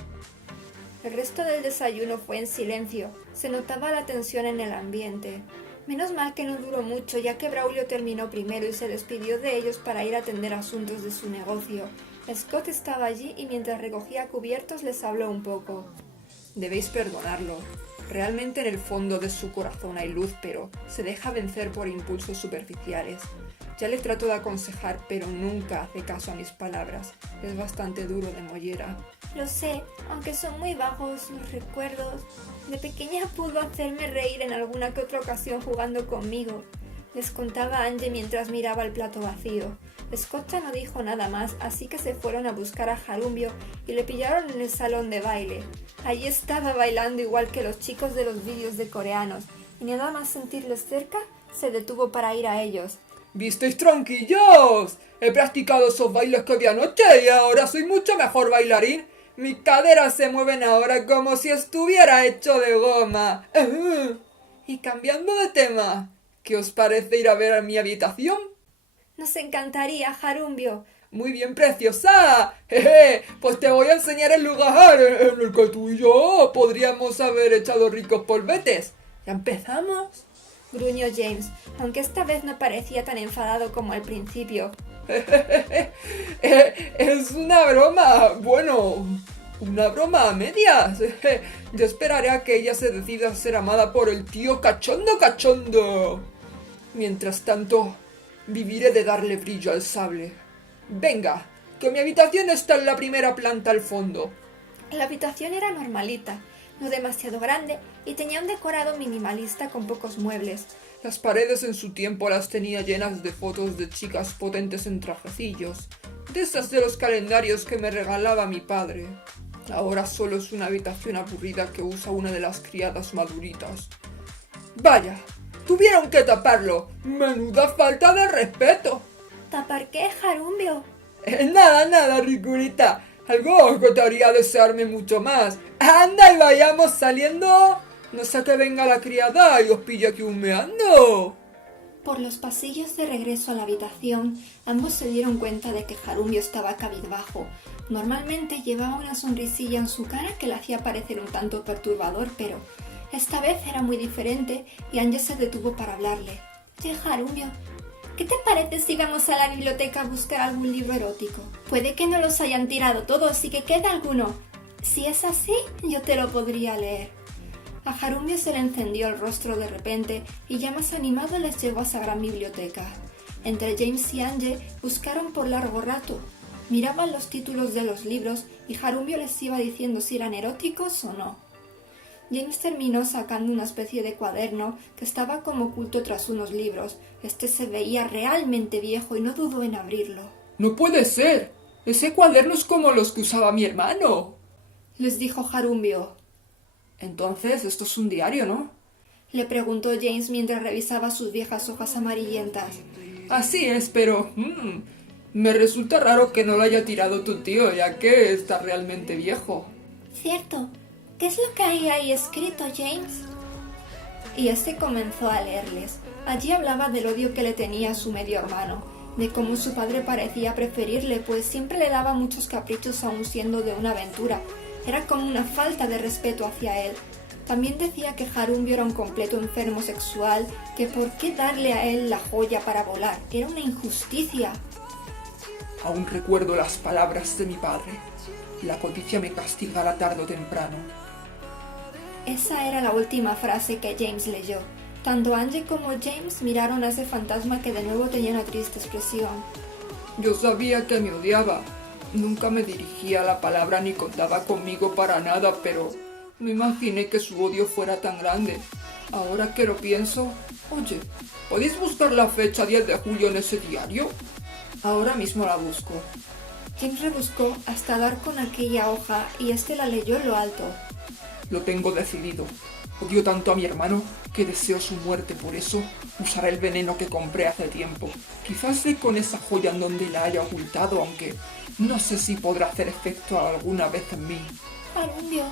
El resto del desayuno fue en silencio. Se notaba la tensión en el ambiente. Menos mal que no duró mucho, ya que Braulio terminó primero y se despidió de ellos para ir a atender asuntos de su negocio. Scott estaba allí y mientras recogía cubiertos les habló un poco. Debéis perdonarlo. Realmente en el fondo de su corazón hay luz, pero se deja vencer por impulsos superficiales. Ya le trato de aconsejar, pero nunca hace caso a mis palabras. Es bastante duro de mollera. Lo sé, aunque son muy vagos los recuerdos. De pequeña pudo hacerme reír en alguna que otra ocasión jugando conmigo. Les contaba Angie mientras miraba el plato vacío. Scotta no dijo nada más, así que se fueron a buscar a Jarumbio y le pillaron en el salón de baile. Allí estaba bailando igual que los chicos de los vídeos de coreanos, y nada más sentirles cerca, se detuvo para ir a ellos. ¿Visteis, tronquillos? He practicado esos bailes que vi anoche y ahora soy mucho mejor bailarín. Mis caderas se mueven ahora como si estuviera hecho de goma. Y cambiando de tema, ¿qué os parece ir a ver a mi habitación? Nos encantaría, Jarumbio. Muy bien, preciosa. Jeje, pues te voy a enseñar el lugar en el que tú y yo podríamos haber echado ricos polvetes. ¿Ya empezamos? Gruñó James, aunque esta vez no parecía tan enfadado como al principio. Es una broma. Bueno, una broma a medias. Yo esperaré a que ella se decida a ser amada por el tío cachondo. Mientras tanto, viviré de darle brillo al sable. Venga, que mi habitación está en la primera planta al fondo. La habitación era normalita, no demasiado grande, y tenía un decorado minimalista con pocos muebles. Las paredes en su tiempo las tenía llenas de fotos de chicas potentes en trajecillos, de esas de los calendarios que me regalaba mi padre. Ahora solo es una habitación aburrida que usa una de las criadas maduritas. Vaya, tuvieron que taparlo. Menuda falta de respeto. ¿Tapar qué, Jarumbio? Nada, Ricurita. Algo que te haría desearme mucho más. ¡Anda y vayamos saliendo! No sea que venga la criada y os pille aquí humeando. Por los pasillos de regreso a la habitación, ambos se dieron cuenta de que Jarumbio estaba cabizbajo. Normalmente llevaba una sonrisilla en su cara que le hacía parecer un tanto perturbador, pero esta vez era muy diferente y Angie se detuvo para hablarle. Oye, Jarumbio, ¿qué te parece si vamos a la biblioteca a buscar algún libro erótico? Puede que no los hayan tirado todos y que quede alguno. Si es así, yo te lo podría leer. A Jarumbio se le encendió el rostro de repente y ya más animado les llevó a esa gran biblioteca. Entre James y Angie buscaron por largo rato. Miraban los títulos de los libros y Jarumbio les iba diciendo si eran eróticos o no. James terminó sacando una especie de cuaderno que estaba como oculto tras unos libros. Este se veía realmente viejo y no dudó en abrirlo. ¡No puede ser! ¡Ese cuaderno es como los que usaba mi hermano! Les dijo Jarumbio. Entonces, esto es un diario, ¿no? Le preguntó James mientras revisaba sus viejas hojas amarillentas. Así es, pero me resulta raro que no lo haya tirado tu tío, ya que está realmente viejo. Cierto. ¿Qué es lo que hay ahí escrito, James? Y este comenzó a leerles. Allí hablaba del odio que le tenía a su medio hermano, de cómo su padre parecía preferirle, pues siempre le daba muchos caprichos aún siendo de una aventura. Era como una falta de respeto hacia él. También decía que Jarumbio era un completo enfermo sexual, que por qué darle a él la joya para volar. Era una injusticia. Aún recuerdo las palabras de mi padre. La codicia me castigará tarde o temprano. Esa era la última frase que James leyó. Tanto Angie como James miraron a ese fantasma que de nuevo tenía una triste expresión. Yo sabía que me odiaba. Nunca me dirigía la palabra ni contaba conmigo para nada, pero no imaginé que su odio fuera tan grande. Ahora que lo pienso... Oye, ¿podéis buscar la fecha 10 de julio en ese diario? Ahora mismo la busco. James rebuscó hasta dar con aquella hoja y este la leyó en lo alto. Lo tengo decidido. Odio tanto a mi hermano que deseo su muerte, por eso usaré el veneno que compré hace tiempo. Quizás dé con esa joya en donde la haya ocultado, aunque no sé si podrá hacer efecto alguna vez en mí. Jarumbio,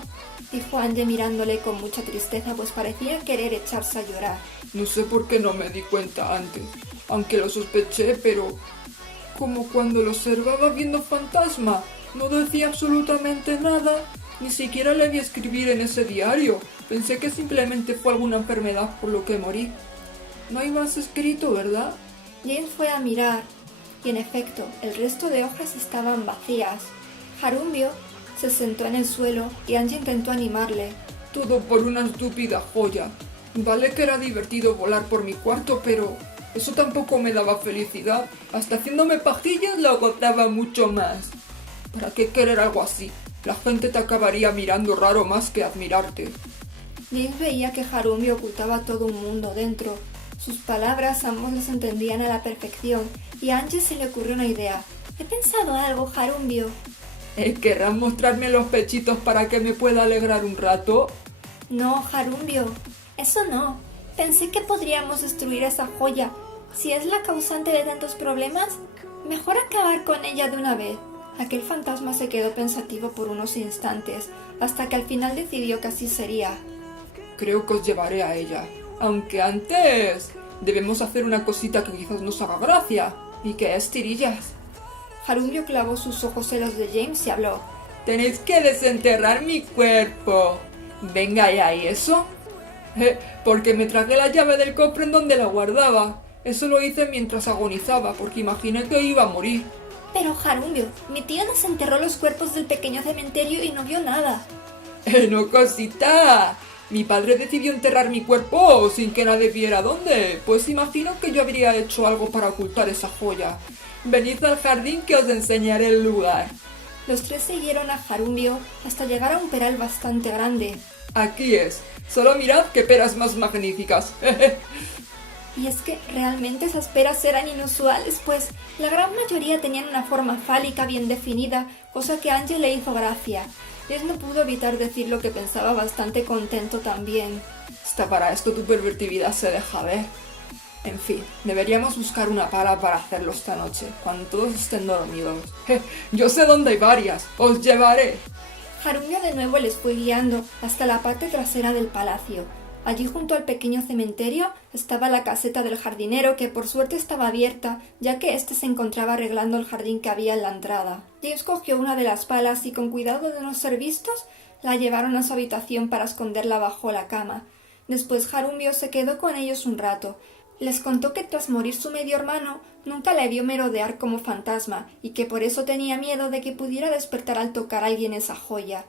dijo Angie mirándole con mucha tristeza, pues parecía querer echarse a llorar. No sé por qué no me di cuenta antes, aunque lo sospeché, pero como cuando lo observaba viendo fantasma, no decía absolutamente nada. Ni siquiera le vi escribir en ese diario. Pensé que simplemente fue alguna enfermedad por lo que morí. No hay más escrito, ¿verdad? James fue a mirar, y en efecto, el resto de hojas estaban vacías. Jarumbio se sentó en el suelo y Angie intentó animarle. Todo por una estúpida joya. Vale que era divertido volar por mi cuarto, pero Eso tampoco me daba felicidad. Hasta haciéndome pajillas lo gozaba mucho más. ¿Para qué querer algo así? La gente te acabaría mirando raro más que admirarte. James veía que Harumbio ocultaba todo un mundo dentro. Sus palabras ambos las entendían a la perfección y a Angie se le ocurrió una idea. He pensado algo, Harumbio. ¿Querrás mostrarme los pechitos para que me pueda alegrar un rato? No, Harumbio, eso no. Pensé que podríamos destruir esa joya. Si es la causante de tantos problemas, mejor acabar con ella de una vez. Aquel fantasma se quedó pensativo por unos instantes, hasta que al final decidió que así sería. Creo que os llevaré a ella. Aunque antes debemos hacer una cosita que quizás nos haga gracia. ¿Y que es, tirillas? Harumbio clavó sus ojos en los de James y habló. Tenéis que desenterrar mi cuerpo. Venga ya, ¿y eso? Porque me tragué la llave del cofre en donde la guardaba. Eso lo hice mientras agonizaba, porque imaginé que iba a morir. Pero Harumbio, mi tío desenterró los cuerpos del pequeño cementerio y no vio nada. No, cosita. Mi padre decidió enterrar mi cuerpo sin que nadie viera dónde. Pues imagino que yo habría hecho algo para ocultar esa joya. Venid al jardín que os enseñaré el lugar. Los tres siguieron a Harumbio hasta llegar a un peral bastante grande. Aquí es. Solo mirad qué peras más magníficas. Y es que realmente esas peras eran inusuales, pues la gran mayoría tenían una forma fálica bien definida, cosa que a Angie le hizo gracia. James no pudo evitar decir lo que pensaba bastante contento también. Hasta para esto tu pervertividad se deja ver. En fin, deberíamos buscar una pala para hacerlo esta noche, cuando todos estén dormidos. Yo sé dónde hay varias, os llevaré. Harumbio de nuevo les fue guiando hasta la parte trasera del palacio. Allí junto al pequeño cementerio estaba la caseta del jardinero que por suerte estaba abierta, ya que éste se encontraba arreglando el jardín que había en la entrada. James cogió una de las palas y con cuidado de no ser vistos, la llevaron a su habitación para esconderla bajo la cama. Después Harumbio se quedó con ellos un rato. Les contó que tras morir su medio hermano nunca le vio merodear como fantasma y que por eso tenía miedo de que pudiera despertar al tocar a alguien esa joya.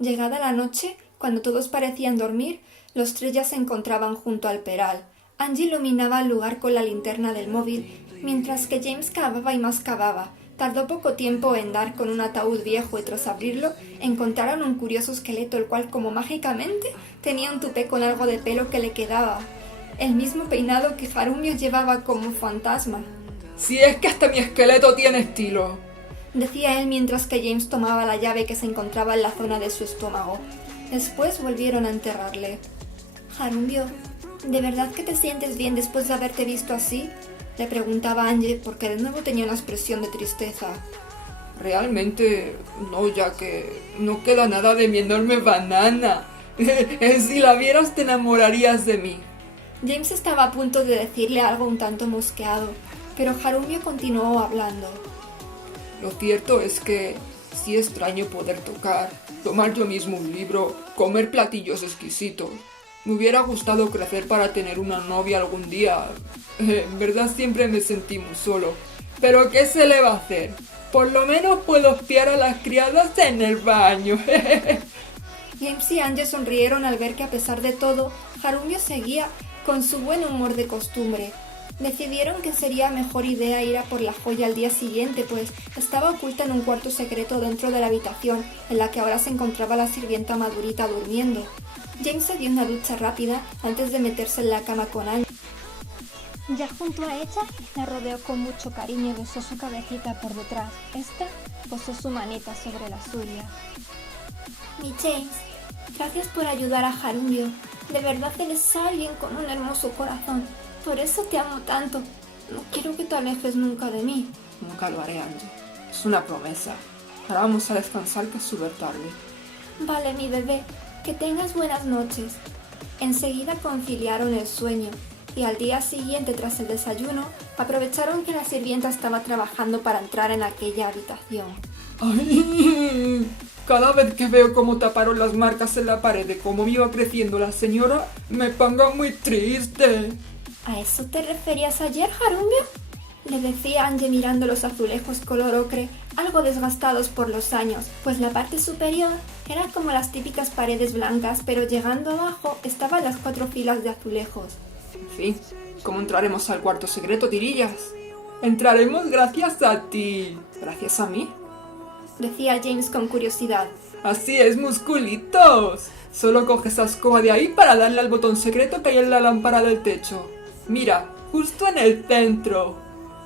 Llegada la noche, cuando todos parecían dormir, los tres ya se encontraban junto al peral. Angie iluminaba el lugar con la linterna del móvil, mientras que James cavaba y más cavaba. Tardó poco tiempo en dar con un ataúd viejo y tras abrirlo encontraron un curioso esqueleto el cual como mágicamente tenía un tupé con algo de pelo que le quedaba. El mismo peinado que Harumbio llevaba como fantasma. Si es que hasta mi esqueleto tiene estilo, decía él mientras que James tomaba la llave que se encontraba en la zona de su estómago. Después volvieron a enterrarle. Harumbio, ¿de verdad que te sientes bien después de haberte visto así? Le preguntaba Angie porque de nuevo tenía una expresión de tristeza. Realmente no, ya que no queda nada de mi enorme banana. Si la vieras te enamorarías de mí. James estaba a punto de decirle algo un tanto mosqueado, pero Harumbio continuó hablando. Lo cierto es que sí extraño poder tocar, tomar yo mismo un libro, comer platillos exquisitos. Me hubiera gustado crecer para tener una novia algún día. En verdad siempre me sentí muy solo. Pero ¿qué se le va a hacer? Por lo menos puedo espiar a las criadas en el baño. James y Angie sonrieron al ver que a pesar de todo, Harumbio seguía con su buen humor de costumbre. Decidieron que sería mejor idea ir a por la joya al día siguiente, pues estaba oculta en un cuarto secreto dentro de la habitación, en la que ahora se encontraba la sirvienta Madurita durmiendo. James se dio una ducha rápida antes de meterse en la cama con Angie. Ya junto a ella, la rodeó con mucho cariño y besó su cabecita por detrás. Esta posó su manita sobre la suya. Mi James, gracias por ayudar a Harumbio. De verdad eres alguien con un hermoso corazón. Por eso te amo tanto. No quiero que te alejes nunca de mí. Nunca lo haré, Angie. Es una promesa. Ahora vamos a descansar, que es súper tarde. Vale, mi bebé. Que tengas buenas noches. Enseguida conciliaron el sueño y al día siguiente, tras el desayuno, aprovecharon que la sirvienta estaba trabajando para entrar en aquella habitación. ¡Ay! Cada vez que veo cómo taparon las marcas en la pared de cómo iba creciendo la señora, me pongo muy triste. ¿A eso te referías ayer, Harumbio? Le decía Angie mirando los azulejos color ocre, algo desgastados por los años, pues la parte superior era como las típicas paredes blancas, pero llegando abajo estaban las 4 filas de azulejos. En fin, ¿Cómo entraremos al cuarto secreto, tirillas? Entraremos gracias a ti. ¿Gracias a mí? Decía James con curiosidad. Así es, musculitos. Solo coge esa escoba de ahí para darle al botón secreto que hay en la lámpara del techo. Mira, justo en el centro.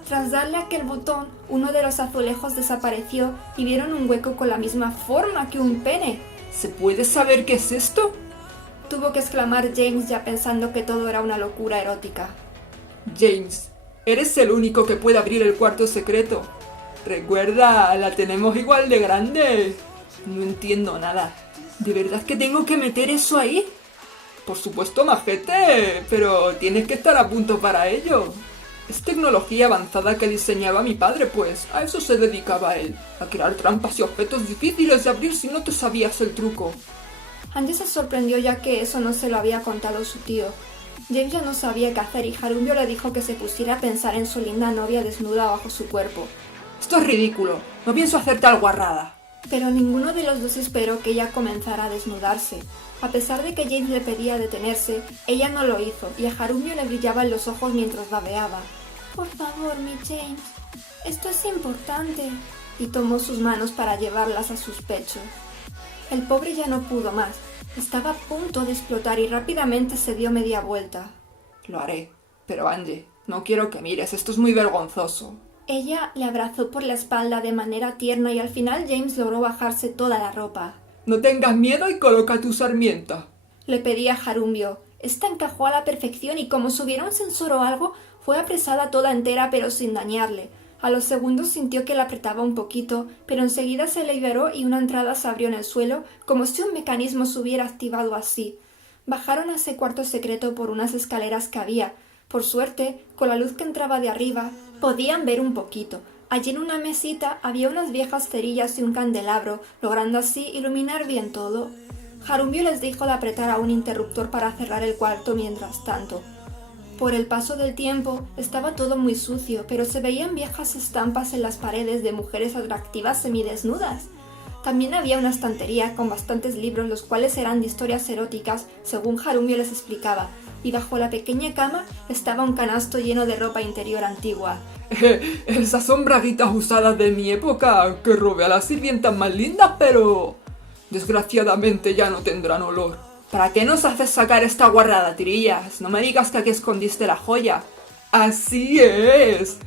Tras darle aquel botón, uno de los azulejos desapareció y vieron un hueco con la misma forma que un pene. ¿Se puede saber qué es esto? Tuvo que exclamar James ya pensando que todo era una locura erótica. James, eres el único que puede abrir el cuarto secreto. Recuerda, la tenemos igual de grande. No entiendo nada. ¿De verdad que tengo que meter eso ahí? Por supuesto, majete, pero tienes que estar a punto para ello. Es tecnología avanzada que diseñaba mi padre, pues a eso se dedicaba él, a crear trampas y objetos difíciles de abrir si no te sabías el truco. Angie se sorprendió ya que eso no se lo había contado su tío. James ya no sabía qué hacer y Harumbio le dijo que se pusiera a pensar en su linda novia desnuda bajo su cuerpo. Esto es ridículo. No pienso hacer tal guarrada. Pero ninguno de los dos esperó que ella comenzara a desnudarse. A pesar de que James le pedía detenerse, ella no lo hizo y a Harumbio le brillaban los ojos mientras babeaba. «Por favor, mi James, esto es importante», y tomó sus manos para llevarlas a sus pechos. El pobre ya no pudo más. Estaba a punto de explotar y rápidamente se dio media vuelta. Lo haré. Pero Angie, no quiero que mires, esto es muy vergonzoso. Ella le abrazó por la espalda de manera tierna y al final James logró bajarse toda la ropa. No tengas miedo y coloca tu sarmienta. Le pedía a Harumbio. Esta encajó a la perfección y como si hubiera un sensor o algo, fue apresada toda entera pero sin dañarle. A los segundos sintió que la apretaba un poquito, pero enseguida se liberó y una entrada se abrió en el suelo, como si un mecanismo se hubiera activado así. Bajaron a ese cuarto secreto por unas escaleras que había. Por suerte, con la luz que entraba de arriba, podían ver un poquito. Allí en una mesita había unas viejas cerillas y un candelabro, logrando así iluminar bien todo. Harumbio les dijo de apretar a un interruptor para cerrar el cuarto mientras tanto. Por el paso del tiempo estaba todo muy sucio, pero se veían viejas estampas en las paredes de mujeres atractivas semidesnudas. También había una estantería con bastantes libros, los cuales eran de historias eróticas, según Harumbio les explicaba, y bajo la pequeña cama estaba un canasto lleno de ropa interior antigua. Esas son braguitas usadas de mi época, que robé a las sirvientas más lindas, pero desgraciadamente ya no tendrán olor. ¿Para qué nos haces sacar esta guarrada, tirillas? No me digas que aquí escondiste la joya. ¡Así es!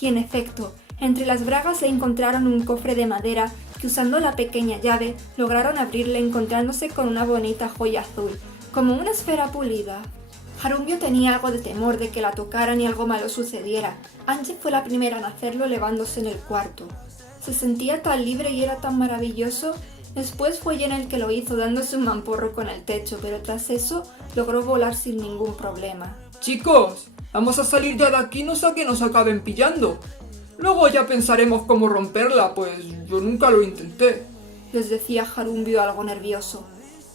Y en efecto, entre las bragas se encontraron un cofre de madera que usando la pequeña llave lograron abrirle encontrándose con una bonita joya azul, como una esfera pulida. Harumbio tenía algo de temor de que la tocaran y algo malo sucediera. Angie fue la primera en hacerlo elevándose en el cuarto. Se sentía tan libre y era tan maravilloso. Después fue ella el que lo hizo dándose un mamporro con el techo, pero tras eso logró volar sin ningún problema. Chicos, vamos a salir ya de aquí, no sea que nos acaben pillando. Luego ya pensaremos cómo romperla, pues yo nunca lo intenté. Les decía Harumbio algo nervioso.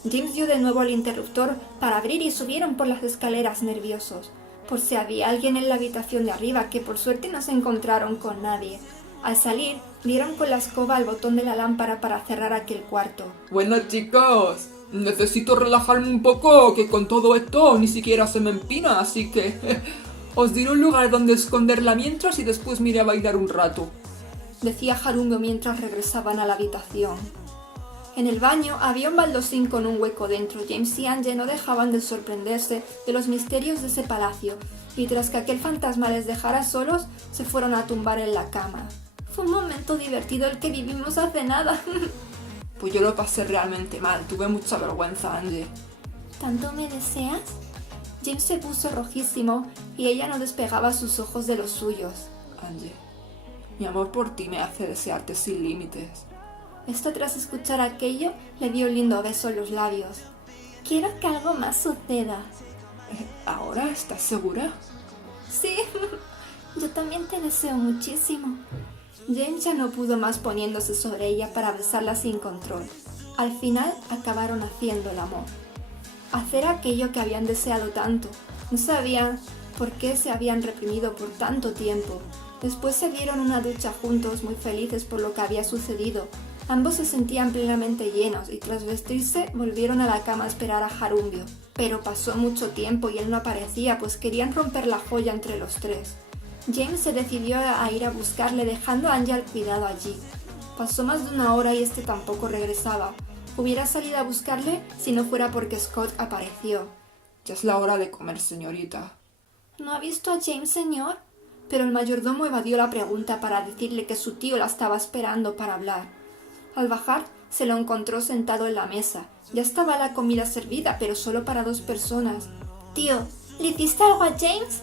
James dio de nuevo el interruptor para abrir y subieron por las escaleras nerviosos, por si había alguien en la habitación de arriba, que por suerte no se encontraron con nadie. Al salir, dieron con la escoba al botón de la lámpara para cerrar aquel cuarto. Bueno, chicos, necesito relajarme un poco, que con todo esto ni siquiera se me empina, así que os diré un lugar donde esconderla mientras y después me iré a bailar un rato. Decía Harumbio mientras regresaban a la habitación. En el baño había un baldosín con un hueco dentro. James y Angie no dejaban de sorprenderse de los misterios de ese palacio, y tras que aquel fantasma les dejara solos, se fueron a tumbar en la cama. Fue un momento divertido el que vivimos hace nada. Pues yo lo pasé realmente mal, tuve mucha vergüenza, Angie. ¿Tanto me deseas? James se puso rojísimo y ella no despegaba sus ojos de los suyos. Angie, mi amor por ti me hace desearte sin límites. Esta, tras escuchar aquello, le dio un lindo beso en los labios. Quiero que algo más suceda. ¿Ahora estás segura? Sí, yo también te deseo muchísimo. James ya no pudo más poniéndose sobre ella para besarla sin control. Al final acabaron haciendo el amor. Hacer aquello que habían deseado tanto. No sabían por qué se habían reprimido por tanto tiempo. Después se dieron una ducha juntos, muy felices por lo que había sucedido. Ambos se sentían plenamente llenos y tras vestirse volvieron a la cama a esperar a Harumbio. Pero pasó mucho tiempo y él no aparecía, pues querían romper la joya entre los tres. James se decidió a ir a buscarle, dejando a Angie al cuidado allí. Pasó más de una hora y este tampoco regresaba. Hubiera salido a buscarle si no fuera porque Scott apareció. Ya es la hora de comer, señorita. ¿No ha visto a James, señor? Pero el mayordomo evadió la pregunta para decirle que su tío la estaba esperando para hablar. Al bajar, se lo encontró sentado en la mesa. Ya estaba la comida servida, pero solo para 2 personas. Tío, ¿le hiciste algo a James?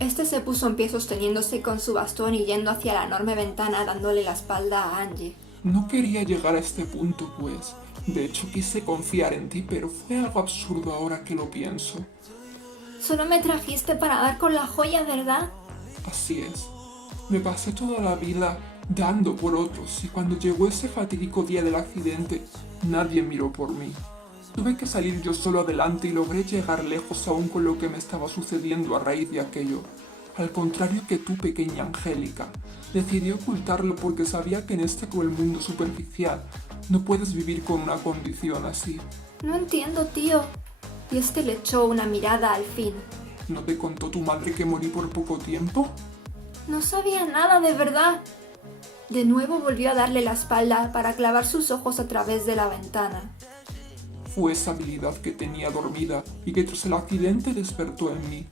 Este se puso en pie sosteniéndose con su bastón y yendo hacia la enorme ventana dándole la espalda a Angie. No quería llegar a este punto, pues. De hecho, quise confiar en ti, pero fue algo absurdo ahora que lo pienso. Solo me trajiste para dar con la joya, ¿verdad? Así es. Me pasé toda la vida dando por otros y cuando llegó ese fatídico día del accidente, nadie miró por mí. Tuve que salir yo solo adelante y logré llegar lejos aún con lo que me estaba sucediendo a raíz de aquello. Al contrario que tú, pequeña Angélica, decidí ocultarlo porque sabía que en este cruel mundo superficial no puedes vivir con una condición así. No entiendo, tío. Y este le echó una mirada al fin. ¿No te contó tu madre que morí por poco tiempo? No sabía nada, de verdad. De nuevo volvió a darle la espalda para clavar sus ojos a través de la ventana. Fue esa habilidad que tenía dormida y que tras el accidente despertó en mí.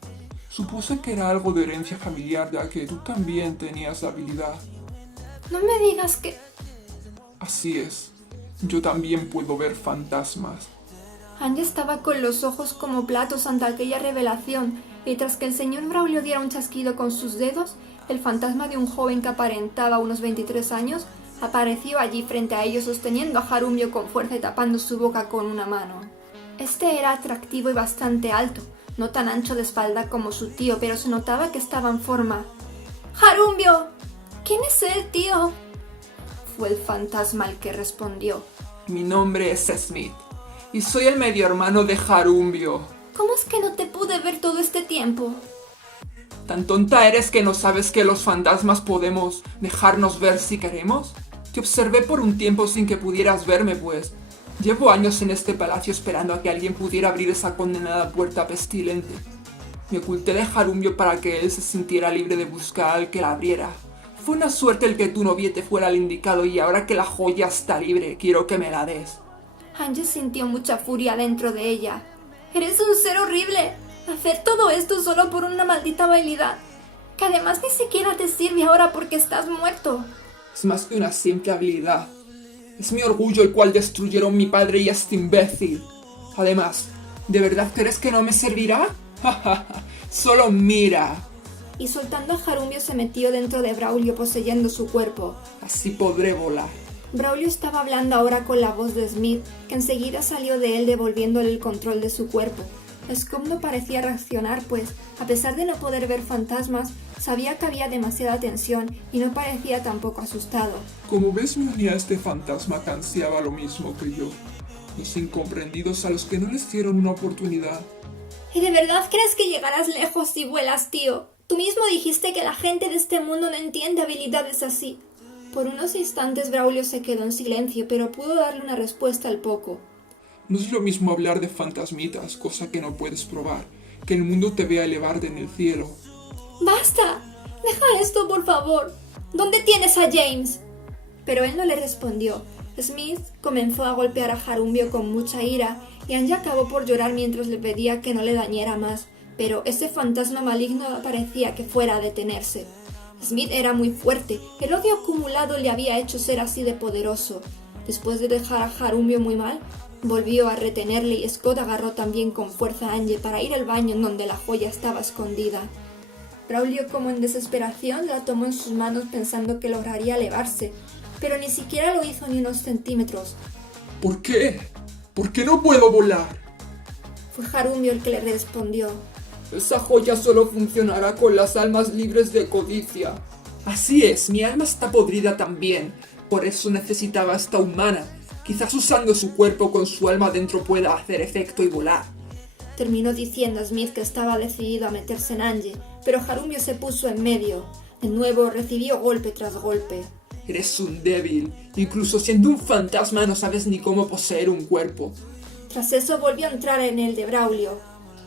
Supuse que era algo de herencia familiar, ya que tú también tenías la habilidad. No me digas que... Así es. Yo también puedo ver fantasmas. Angie estaba con los ojos como platos ante aquella revelación, y tras que el señor Braulio diera un chasquido con sus dedos, el fantasma de un joven que aparentaba unos 23 años apareció allí frente a ellos sosteniendo a Harumbio con fuerza y tapando su boca con una mano. Este era atractivo y bastante alto, no tan ancho de espalda como su tío, pero se notaba que estaba en forma. ¡Harumbio! ¿Quién es él, tío? Fue el fantasma el que respondió. Mi nombre es Smith y soy el medio hermano de Harumbio. ¿Cómo es que no te pude ver todo este tiempo? ¿Tan tonta eres que no sabes que los fantasmas podemos dejarnos ver si queremos? Te observé por un tiempo sin que pudieras verme, pues. Llevo años en este palacio esperando a que alguien pudiera abrir esa condenada puerta pestilente. Me oculté de Harumbio para que él se sintiera libre de buscar al que la abriera. Fue una suerte el que tu noviete fuera el indicado y ahora que la joya está libre, quiero que me la des. Angie sintió mucha furia dentro de ella. ¡Eres un ser horrible! Hacer todo esto solo por una maldita habilidad, que además ni siquiera te sirve ahora porque estás muerto. Es más que una simple habilidad. Es mi orgullo el cual destruyeron mi padre y este imbécil. Además, ¿de verdad crees que no me servirá? Solo mira. Y soltando a Harumbio se metió dentro de Braulio poseyendo su cuerpo. Así podré volar. Braulio estaba hablando ahora con la voz de Smith, que enseguida salió de él devolviéndole el control de su cuerpo. Scott no parecía reaccionar, pues, a pesar de no poder ver fantasmas, sabía que había demasiada tensión y no parecía tampoco asustado. Como ves, me unía a este fantasma que ansiaba lo mismo que yo. Los incomprendidos a los que no les dieron una oportunidad. ¿Y de verdad crees que llegarás lejos si vuelas, tío? Tú mismo dijiste que la gente de este mundo no entiende habilidades así. Por unos instantes Braulio se quedó en silencio, pero pudo darle una respuesta al poco. No es lo mismo hablar de fantasmitas, cosa que no puedes probar, que el mundo te vea elevarte en el cielo. ¡Basta! Deja esto, por favor. ¿Dónde tienes a James? Pero él no le respondió. Smith comenzó a golpear a Harumbio con mucha ira y Angie acabó por llorar mientras le pedía que no le dañara más, pero ese fantasma maligno parecía que fuera a detenerse. Smith era muy fuerte, el odio acumulado le había hecho ser así de poderoso. Después de dejar a Harumbio muy mal, volvió a retenerle y Scott agarró también con fuerza a Angie para ir al baño en donde la joya estaba escondida. Braulio, como en desesperación, la tomó en sus manos pensando que lograría elevarse, pero ni siquiera lo hizo ni unos centímetros. ¿Por qué? ¿Por qué no puedo volar? Fue Harumbio el que le respondió. Esa joya solo funcionará con las almas libres de codicia. Así es, mi alma está podrida también. Por eso necesitaba esta humana. Quizás usando su cuerpo con su alma dentro pueda hacer efecto y volar. Terminó diciendo a Smith que estaba decidido a meterse en Angie, pero Harumbio se puso en medio. De nuevo recibió golpe tras golpe. Eres un débil. Incluso siendo un fantasma no sabes ni cómo poseer un cuerpo. Tras eso volvió a entrar en el de Braulio.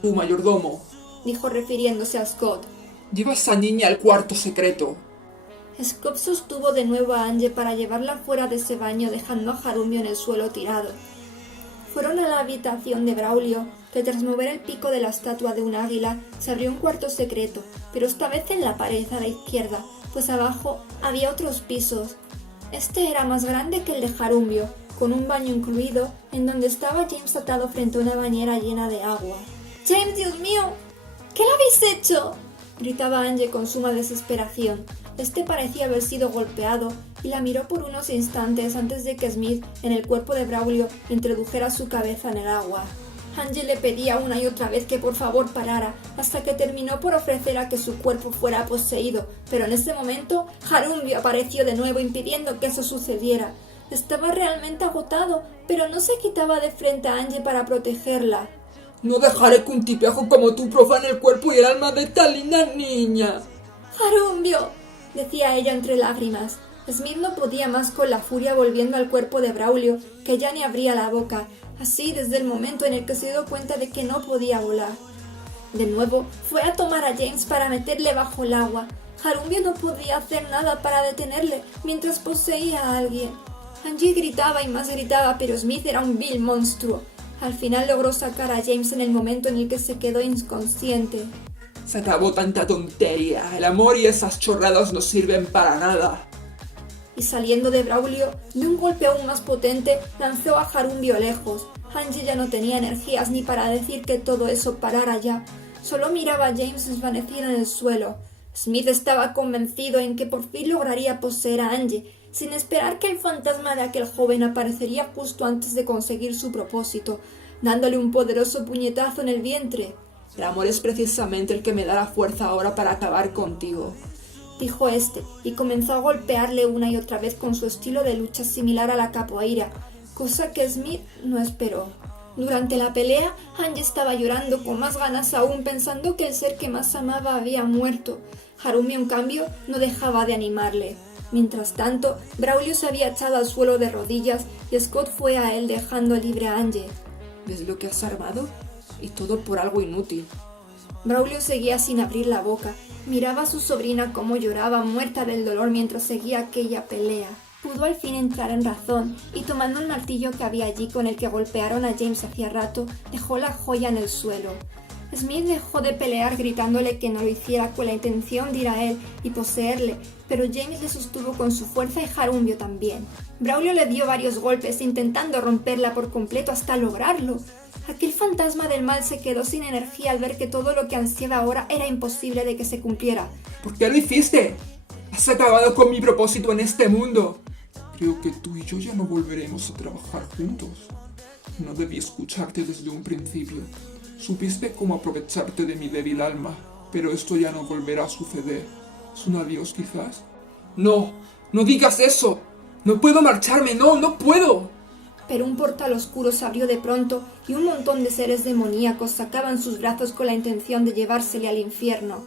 Tu mayordomo, Dijo refiriéndose a Scott. lleva a esa niña al cuarto secreto. Scott sostuvo de nuevo a Angie para llevarla fuera de ese baño, dejando a Harumbio en el suelo tirado. Fueron a la habitación de Braulio, que tras mover el pico de la estatua de un águila, se abrió un cuarto secreto, pero esta vez en la pared a la izquierda, pues abajo había otros pisos. Este era más grande que el de Harumbio, con un baño incluido, en donde estaba James atado frente a una bañera llena de agua. ¡James, Dios mío! ¿Qué le habéis hecho?, gritaba Angie con suma desesperación. Este parecía haber sido golpeado y la miró por unos instantes antes de que Smith, en el cuerpo de Braulio, introdujera su cabeza en el agua. Angie le pedía una y otra vez que por favor parara, hasta que terminó por ofrecer a que su cuerpo fuera poseído, pero en ese momento Harumbio apareció de nuevo impidiendo que eso sucediera. Estaba realmente agotado, pero no se quitaba de frente a Angie para protegerla. No dejaré que un tipejo como tú profane el cuerpo y el alma de esta linda niña. ¡Harumbio!, decía ella entre lágrimas. Smith no podía más con la furia volviendo al cuerpo de Braulio, que ya ni abría la boca, así desde el momento en el que se dio cuenta de que no podía volar. De nuevo, fue a tomar a James para meterle bajo el agua. Harumbio no podía hacer nada para detenerle mientras poseía a alguien. Angie gritaba y más gritaba, pero Smith era un vil monstruo. Al final logró sacar a James en el momento en el que se quedó inconsciente. Se acabó tanta tontería. El amor y esas chorradas no sirven para nada. Y saliendo de Braulio, de un golpe aún más potente, lanzó a Harumbio lejos. Angie ya no tenía energías ni para decir que todo eso parara ya. Solo miraba a James desvanecido en el suelo. Smith estaba convencido en que por fin lograría poseer a Angie, sin esperar que el fantasma de aquel joven aparecería justo antes de conseguir su propósito, dándole un poderoso puñetazo en el vientre. El amor es precisamente el que me da la fuerza ahora para acabar contigo, dijo este, y comenzó a golpearle una y otra vez con su estilo de lucha similar a la capoeira, cosa que Smith no esperó. Durante la pelea, Angie estaba llorando con más ganas aún, pensando que el ser que más amaba había muerto. Harumbio, en cambio, no dejaba de animarle. Mientras tanto, Braulio se había echado al suelo de rodillas y Scott fue a él dejando libre a Angie. ¿Ves lo que has armado? Y todo por algo inútil. Braulio seguía sin abrir la boca. Miraba a su sobrina cómo lloraba muerta del dolor mientras seguía aquella pelea. Pudo al fin entrar en razón y tomando el martillo que había allí con el que golpearon a James hacía rato, dejó la joya en el suelo. Smith dejó de pelear gritándole que no lo hiciera con la intención de ir a él y poseerle, pero James le sostuvo con su fuerza y Harumbio también. Braulio le dio varios golpes intentando romperla por completo hasta lograrlo. Aquel fantasma del mal se quedó sin energía al ver que todo lo que ansiaba ahora era imposible de que se cumpliera. ¿Por qué lo hiciste? Has acabado con mi propósito en este mundo. Creo que tú y yo ya no volveremos a trabajar juntos. No debí escucharte desde un principio. Supiste cómo aprovecharte de mi débil alma, pero esto ya no volverá a suceder. ¿Es un adiós quizás? No, no digas eso. No puedo marcharme, no puedo. Pero un portal oscuro se abrió de pronto y un montón de seres demoníacos sacaban sus brazos con la intención de llevársele al infierno.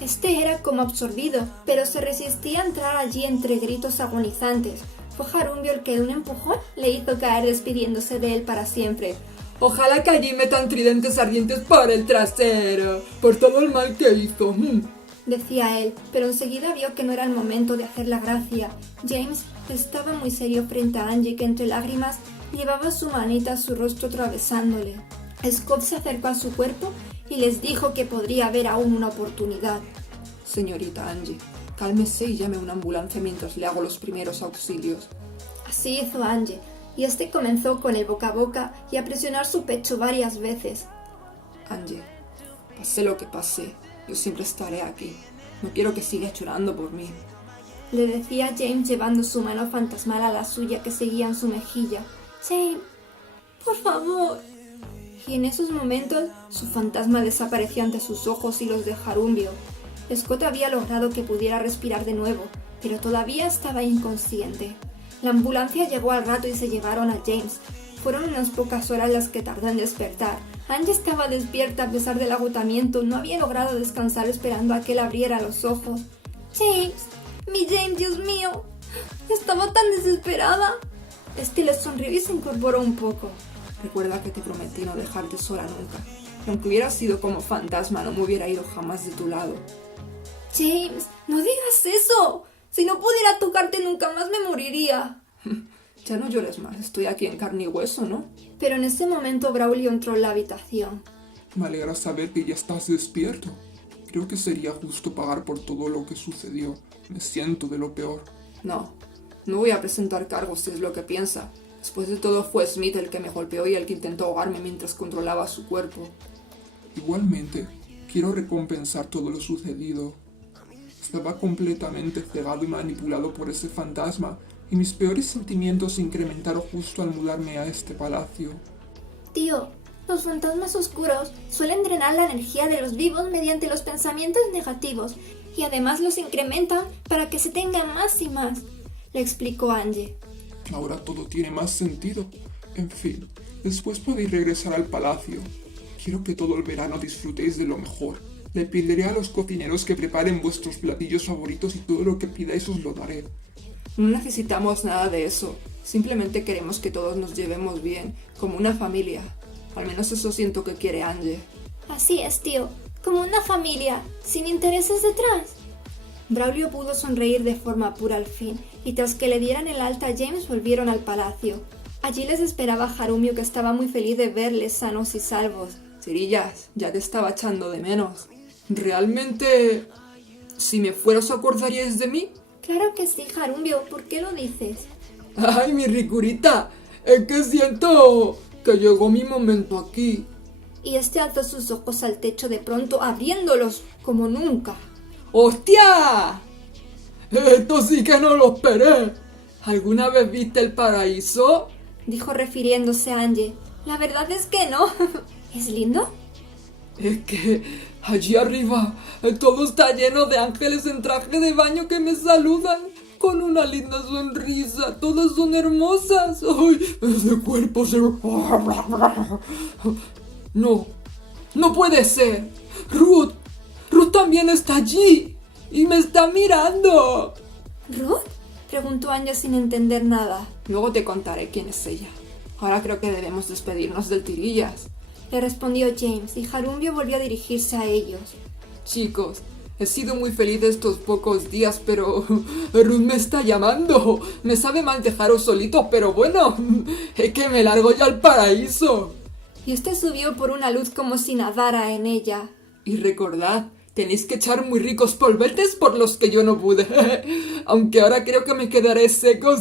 Este era como absorbido, pero se resistía a entrar allí entre gritos agonizantes. Fue Harumbio el que de un empujón le hizo caer despidiéndose de él para siempre. Ojalá que allí metan tridentes ardientes para el trasero, por todo el mal que hizo. Decía él, pero enseguida vio que no era el momento de hacer la gracia. James estaba muy serio frente a Angie, que entre lágrimas llevaba su manita a su rostro atravesándole. Scott se acercó a su cuerpo y les dijo que podría haber aún una oportunidad. Señorita Angie, cálmese y llame a una ambulancia mientras le hago los primeros auxilios. Así hizo Angie, y este comenzó con el boca a boca y a presionar su pecho varias veces. Angie, pase lo que pase, yo siempre estaré aquí. No quiero que sigas llorando por mí. Le decía James llevando su mano fantasmal a la suya que seguía en su mejilla. James, por favor. Y en esos momentos su fantasma desapareció ante sus ojos y los de Harumbio. Scott había logrado que pudiera respirar de nuevo, pero todavía estaba inconsciente. La ambulancia llegó al rato y se llevaron a James. Fueron unas pocas horas las que tardó en despertar. Angie estaba despierta a pesar del agotamiento. No había logrado descansar esperando a que él abriera los ojos. James, mi James, Dios mío. Estaba tan desesperada. Este le sonrió y se incorporó un poco. Recuerda que te prometí no dejarte sola nunca. Y aunque hubiera sido como fantasma, no me hubiera ido jamás de tu lado. James, no digas eso. Si no pudiera tocarte nunca más me moriría. Ya no llores más, estoy aquí en carne y hueso, ¿no? Pero en ese momento Braulio entró en la habitación. Me alegra saber que ya estás despierto. Creo que sería justo pagar por todo lo que sucedió. Me siento de lo peor. No voy a presentar cargos si es lo que piensa. Después de todo fue Smith el que me golpeó y el que intentó ahogarme mientras controlaba su cuerpo. Igualmente, quiero recompensar todo lo sucedido. Estaba completamente cegado y manipulado por ese fantasma, y mis peores sentimientos se incrementaron justo al mudarme a este palacio. Tío, los fantasmas oscuros suelen drenar la energía de los vivos mediante los pensamientos negativos y además los incrementan para que se tengan más y más, le explicó Angie. Ahora todo tiene más sentido. En fin, después podéis regresar al palacio. Quiero que todo el verano disfrutéis de lo mejor. Le pediré a los cocineros que preparen vuestros platillos favoritos y todo lo que pidáis os lo daré. No necesitamos nada de eso. Simplemente queremos que todos nos llevemos bien, como una familia. Al menos eso siento que quiere Angie. Así es, tío, como una familia, sin intereses detrás. Braulio pudo sonreír de forma pura al fin, y tras que le dieran el alta a James volvieron al palacio. Allí les esperaba Jarumio, que estaba muy feliz de verles sanos y salvos. Cirillas, ya te estaba echando de menos. ¿Realmente, si me fueras, acordaríais de mí? Claro que sí, Jarumbio, ¿por qué lo dices? ¡Ay, mi ricurita! Es que siento que llegó mi momento aquí. Y este alzó sus ojos al techo de pronto, abriéndolos como nunca. ¡Hostia! Esto sí que no lo esperé. ¿Alguna vez viste el paraíso? Dijo refiriéndose a Angie. La verdad es que no. ¿Es lindo? Es que allí arriba todo está lleno de ángeles en traje de baño que me saludan con una linda sonrisa. Todas son hermosas. ¡Ay! Ese cuerpo se... No puede ser. Ruth también está allí y me está mirando. ¿Ruth? Preguntó Angie sin entender nada. Luego te contaré quién es ella. Ahora creo que debemos despedirnos del Tirillas. Le respondió James y Jarumbio volvió a dirigirse a ellos. Chicos, he sido muy feliz estos pocos días, pero Ruth me está llamando. Me sabe mal dejaros solitos, pero bueno, es que me largo ya al paraíso. Y este subió por una luz como si nadara en ella. Y recordad, tenéis que echar muy ricos polvetes por los que yo no pude. Aunque ahora creo que me quedaré seco.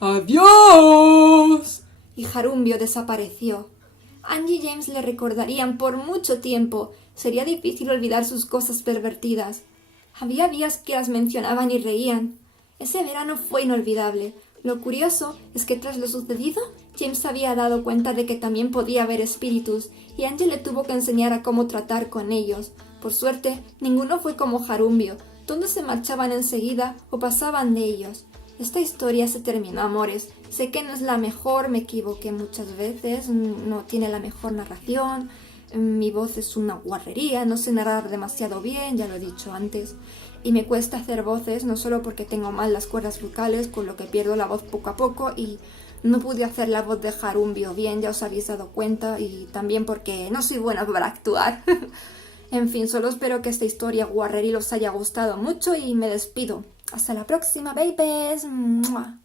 ¡Adiós! Y Jarumbio desapareció. Angie y James le recordarían por mucho tiempo. Sería difícil olvidar sus cosas pervertidas. Había días que las mencionaban y reían. Ese verano fue inolvidable. Lo curioso es que tras lo sucedido, James había dado cuenta de que también podía haber espíritus, y Angie le tuvo que enseñar a cómo tratar con ellos. Por suerte, ninguno fue como Jarumbio. Todos se marchaban enseguida o pasaban de ellos. Esta historia se terminó, amores. Sé que no es la mejor, me equivoqué muchas veces, no tiene la mejor narración, mi voz es una guarrería, no sé narrar demasiado bien, ya lo he dicho antes. Y me cuesta hacer voces, no solo porque tengo mal las cuerdas vocales, con lo que pierdo la voz poco a poco, y no pude hacer la voz de Jarumbio bien, ya os habéis dado cuenta, y también porque no soy buena para actuar. En fin, solo espero que esta historia guarrerí os haya gustado mucho y me despido. Hasta la próxima, babies. ¡Mua!